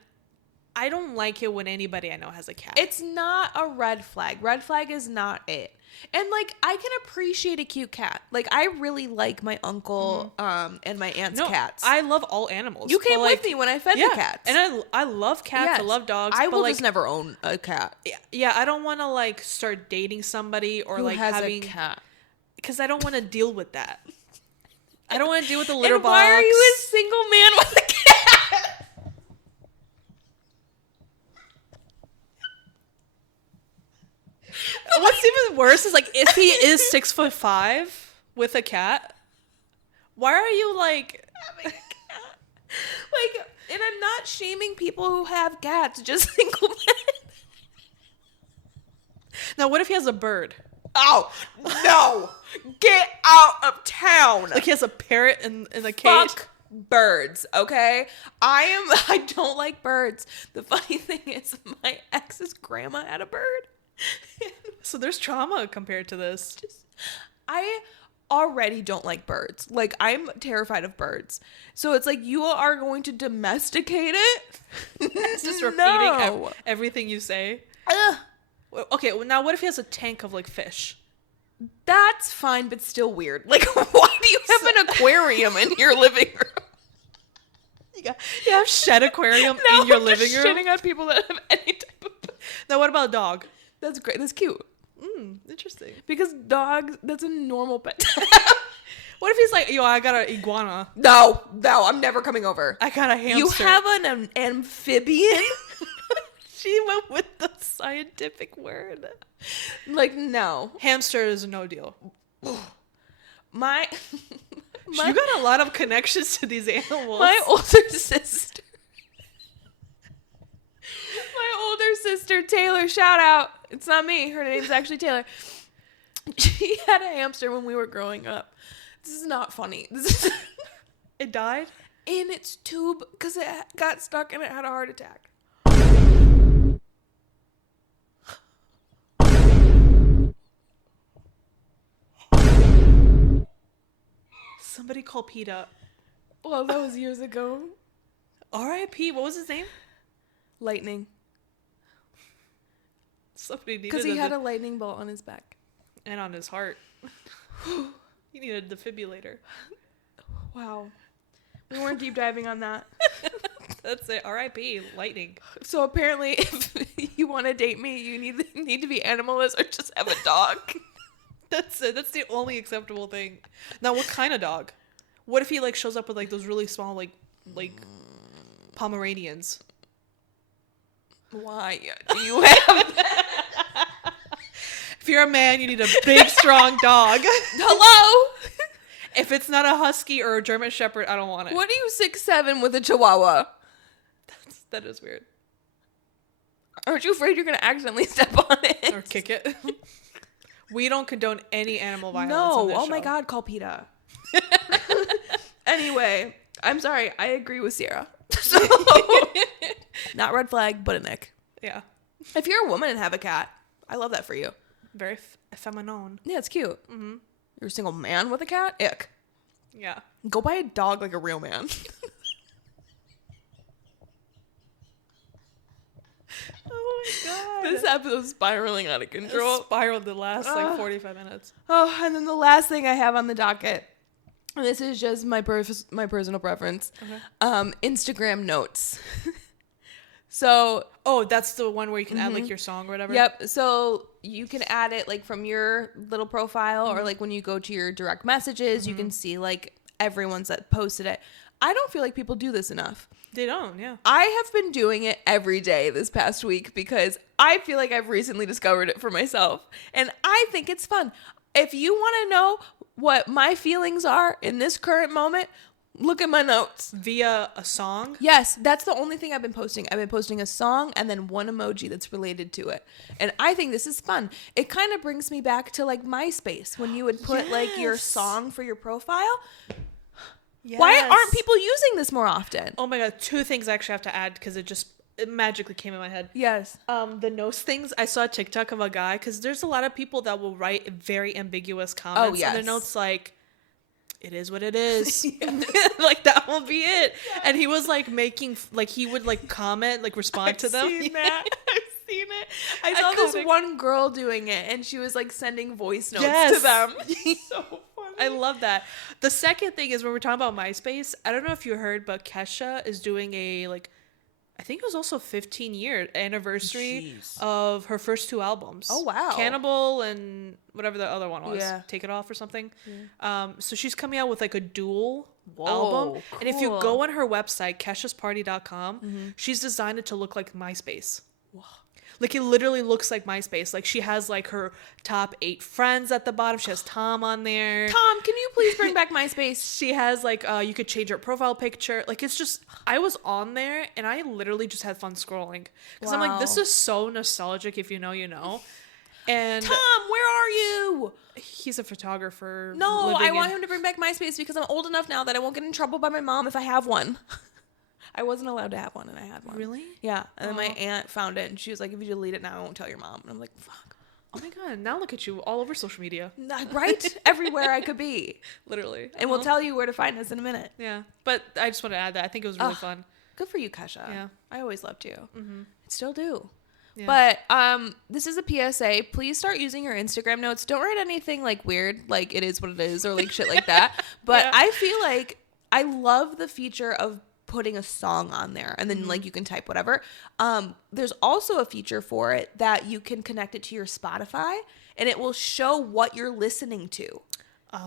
I don't like it when anybody I know has a cat. It's not a red flag. Red flag is not it. And like I can appreciate a cute cat. Like I really like my uncle and my aunt's cats. I love all animals. You came but, with me when I fed the cats. And I love cats. Yes. I love dogs. I but will like, just never own a cat Yeah, I don't want to like start dating somebody or who like has having a cat. because I don't want to deal with that. I don't want to deal with the litter And box. why are you a single man with a cat? What's even worse is like if he is 6'5" with a cat, why are you like Having a cat. Like, and I'm not shaming people who have cats, just single men. now? What if he has a bird? Oh, no. Get out of town. Like he has a parrot in a cage. Fuck birds, okay? I don't like birds. The funny thing is my ex's grandma had a bird. So there's trauma compared to this. I already don't like birds. Like I'm terrified of birds. So it's like you are going to domesticate it? It's just repeating No. everything you say. Ugh. Okay, well, now what if he has a tank of like fish? That's fine, but still weird. Like, why do you have an aquarium in your living room? You You have shed aquarium in your living room. Shitting on people that have any type of. Now, what about a dog? That's great. That's cute. Interesting. Because dogs, that's a normal pet. What if he's like, yo, I got an iguana. No, I'm never coming over. I got a hamster. You have an amphibian? She went with the scientific word. Like, no. Hamster is no deal. My You got a lot of connections to these animals. My older sister. Taylor, shout out. It's not me. Her name's actually Taylor. She had a hamster when we were growing up. This is not funny. It died? In its tube because it got stuck and it had a heart attack. Somebody call PETA. Well, that was years ago. R.I.P. What was his name? Lightning. Somebody needed Because he had a lightning bolt on his back. And on his heart. He needed a defibrillator. Wow. We weren't deep diving on that. That's it. R.I.P. Lightning. So apparently, if you want to date me, you need to be animalist or just have a dog. That's it. That's the only acceptable thing. Now, what kind of dog? What if he like shows up with like those really small like Pomeranians? Why do you have that? If you're a man, you need a big, strong dog. Hello? If it's not a husky or a German Shepherd, I don't want it. What are you 6'7" with a Chihuahua? That is weird. Aren't you afraid you're going to accidentally step on it? Or kick it. We don't condone any animal violence. No. On this Oh my show. God, call PETA. Anyway, I'm sorry. I agree with Sierra. So, not red flag, but a nick. Yeah. If you're a woman and have a cat, I love that for you. Very feminine. Yeah, it's cute. Mm-hmm. You're a single man with a cat? Ick. Yeah. Go buy a dog like a real man. Oh my God. This episode's spiraling out of control. It spiraled the last like 45 minutes. Oh, and then the last thing I have on the docket, and this is just my personal preference, Instagram notes. So, That's the one where you can add like your song or whatever. yep. So you can add it like from your little profile or like when you go to your direct messages, you can see like everyone's that posted it. I don't feel like people do this enough. They don't, yeah. I have been doing it every day this past week because I feel like I've recently discovered it for myself. And I think it's fun. If you want to know what my feelings are in this current moment, look at my notes. Via a song? Yes, that's the only thing I've been posting. I've been posting a song and then one emoji that's related to it. And I think this is fun. It kind of brings me back to like MySpace when you would put like your song for your profile. Yes. Why aren't people using this more often? Oh my God, 2 things I actually have to add because it magically came in my head. Yes. The notes things, I saw a TikTok of a guy because there's a lot of people that will write very ambiguous comments. Oh, yes. And their notes like, it is what it is. Like that will be it. Yeah. And he was like making, like he would like comment, like respond to them. Seen that. I've seen it. I saw this one girl doing it and she was like sending voice notes to them. So funny. I love that. The second thing is when we're talking about MySpace, I don't know if you heard, but Kesha is doing a like, I think it was also 15-year anniversary of her first 2 albums. Oh, wow. Cannibal and whatever the other one was. Yeah. Take It Off or something. Yeah. So she's coming out with like a dual Whoa, album. cool. And if you go on her website, keshasparty.com, she's designed it to look like MySpace. Whoa. Like it literally looks like MySpace. Like she has like her top 8 friends at the bottom. She has Tom on there. Tom, can you please bring back MySpace? She has like you could change her profile picture. Like it's just I was on there and I literally just had fun scrolling because I'm like this is so nostalgic. If you know, you know. And Tom, where are you? He's a photographer. No, I want him to bring back MySpace because I'm old enough now that I won't get in trouble by my mom if I have one. I wasn't allowed to have one, and I had one. Really? Yeah. And then my aunt found it, and she was like, if you delete it now, I won't tell your mom. And I'm like, fuck. Oh my God. Now look at you all over social media. Right? Everywhere I could be. Literally. And we'll tell you where to find us in a minute. Yeah. But I just want to add that. I think it was really fun. Good for you, Kesha. Yeah. I always loved you. Mm-hmm. I still do. Yeah. But this is a PSA. Please start using your Instagram notes. Don't write anything like weird, like it is what it is, or like shit like that. But I feel like I love the feature of putting a song on there, and then like you can type whatever. There's also a feature for it that you can connect it to your Spotify, and it will show what you're listening to.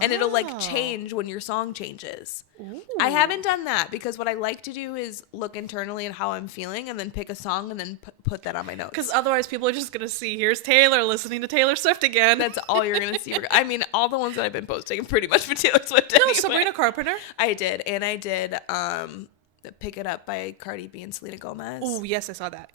And it'll like change when your song changes. Ooh. I haven't done that because what I like to do is look internally at how I'm feeling and then pick a song and then put that on my notes. Because otherwise people are just going to see, here's Taylor listening to Taylor Swift again. That's all you're going to see. I mean, all the ones that I've been posting are pretty much for Taylor Swift anyway. Sabrina Carpenter? I did. And I did Pick It Up by Cardi B and Selena Gomez. Oh, yes, I saw that.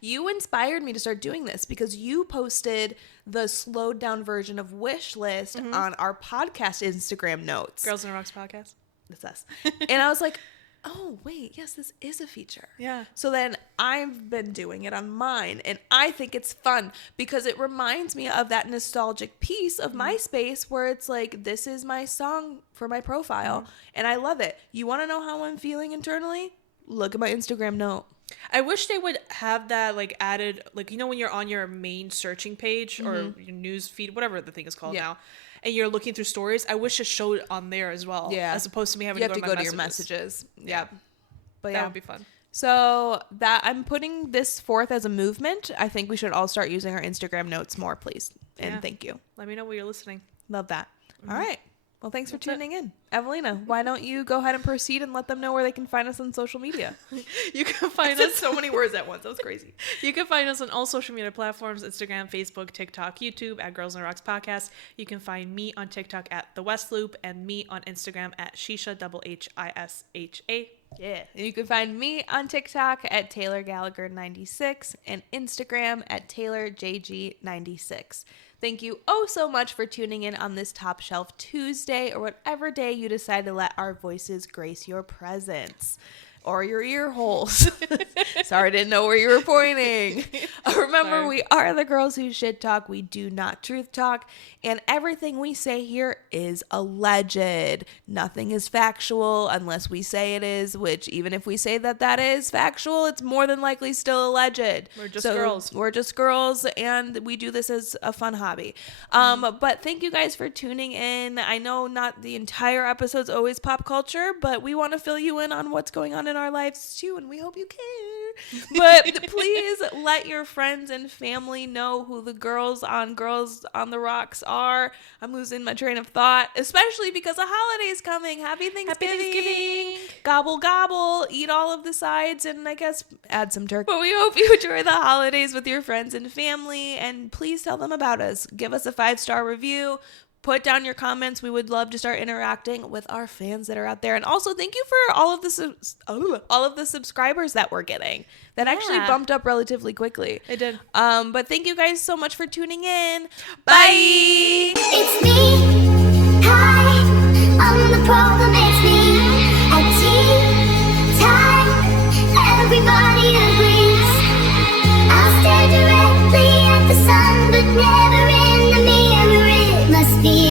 You inspired me to start doing this because you posted the slowed down version of Wish List on our podcast Instagram notes. Girls in Rocks podcast. That's us. And I was like, oh, wait, yes, this is a feature. Yeah. So then I've been doing it on mine, and I think it's fun because it reminds me of that nostalgic piece of MySpace where it's like, this is my song for my profile, and I love it. You want to know how I'm feeling internally? Look at my Instagram note. I wish they would have that like added, like, you know, when you're on your main searching page or your news feed, whatever the thing is called now, and you're looking through stories, I wish it showed on there as well. Yeah. As opposed to me having to go to your messages. Yeah. But that would be fun. So that I'm putting this forth as a movement. I think we should all start using our Instagram notes more, please. And thank you. Let me know where you're listening. Love that. All right. Well, thanks for tuning in. Evelina, why don't you go ahead and proceed and let them know where they can find us on social media? You can find us so many words at once. That was crazy. You can find us on all social media platforms, Instagram, Facebook, TikTok, YouTube at Girls in Rocks Podcast. You can find me on TikTok at The West Loop and me on Instagram at Shisha HISHA. Yeah. And you can find me on TikTok at Taylor Gallagher 96 and Instagram at TaylorJG96. Thank you so much for tuning in on this Top Shelf Tuesday or whatever day you decide to let our voices grace your presence or your ear holes. Sorry, didn't know where you were pointing. Remember, we are the girls who shit talk. We do not truth talk. And everything we say here is alleged. Nothing is factual unless we say it is, which even if we say that that is factual, it's more than likely still alleged. We're just girls. We're just girls, and we do this as a fun hobby. But thank you guys for tuning in. I know not the entire episode's always pop culture, but we want to fill you in on what's going on in our lives too, and we hope you care. But please let your friends and family know who the Girls on the Rocks are. I'm losing my train of thought, especially because the holiday's coming. Happy Thanksgiving. Gobble, gobble. Eat all of the sides and I guess add some turkey. But we hope you enjoy the holidays with your friends and family, and please tell them about us. Give us a 5-star review. Put down your comments. We would love to start interacting with our fans that are out there. And also thank you for all of the subscribers that we're getting. That actually bumped up relatively quickly. It did. But thank you guys so much for tuning in. Bye. It's me. Hi. I'm the problem. It's me.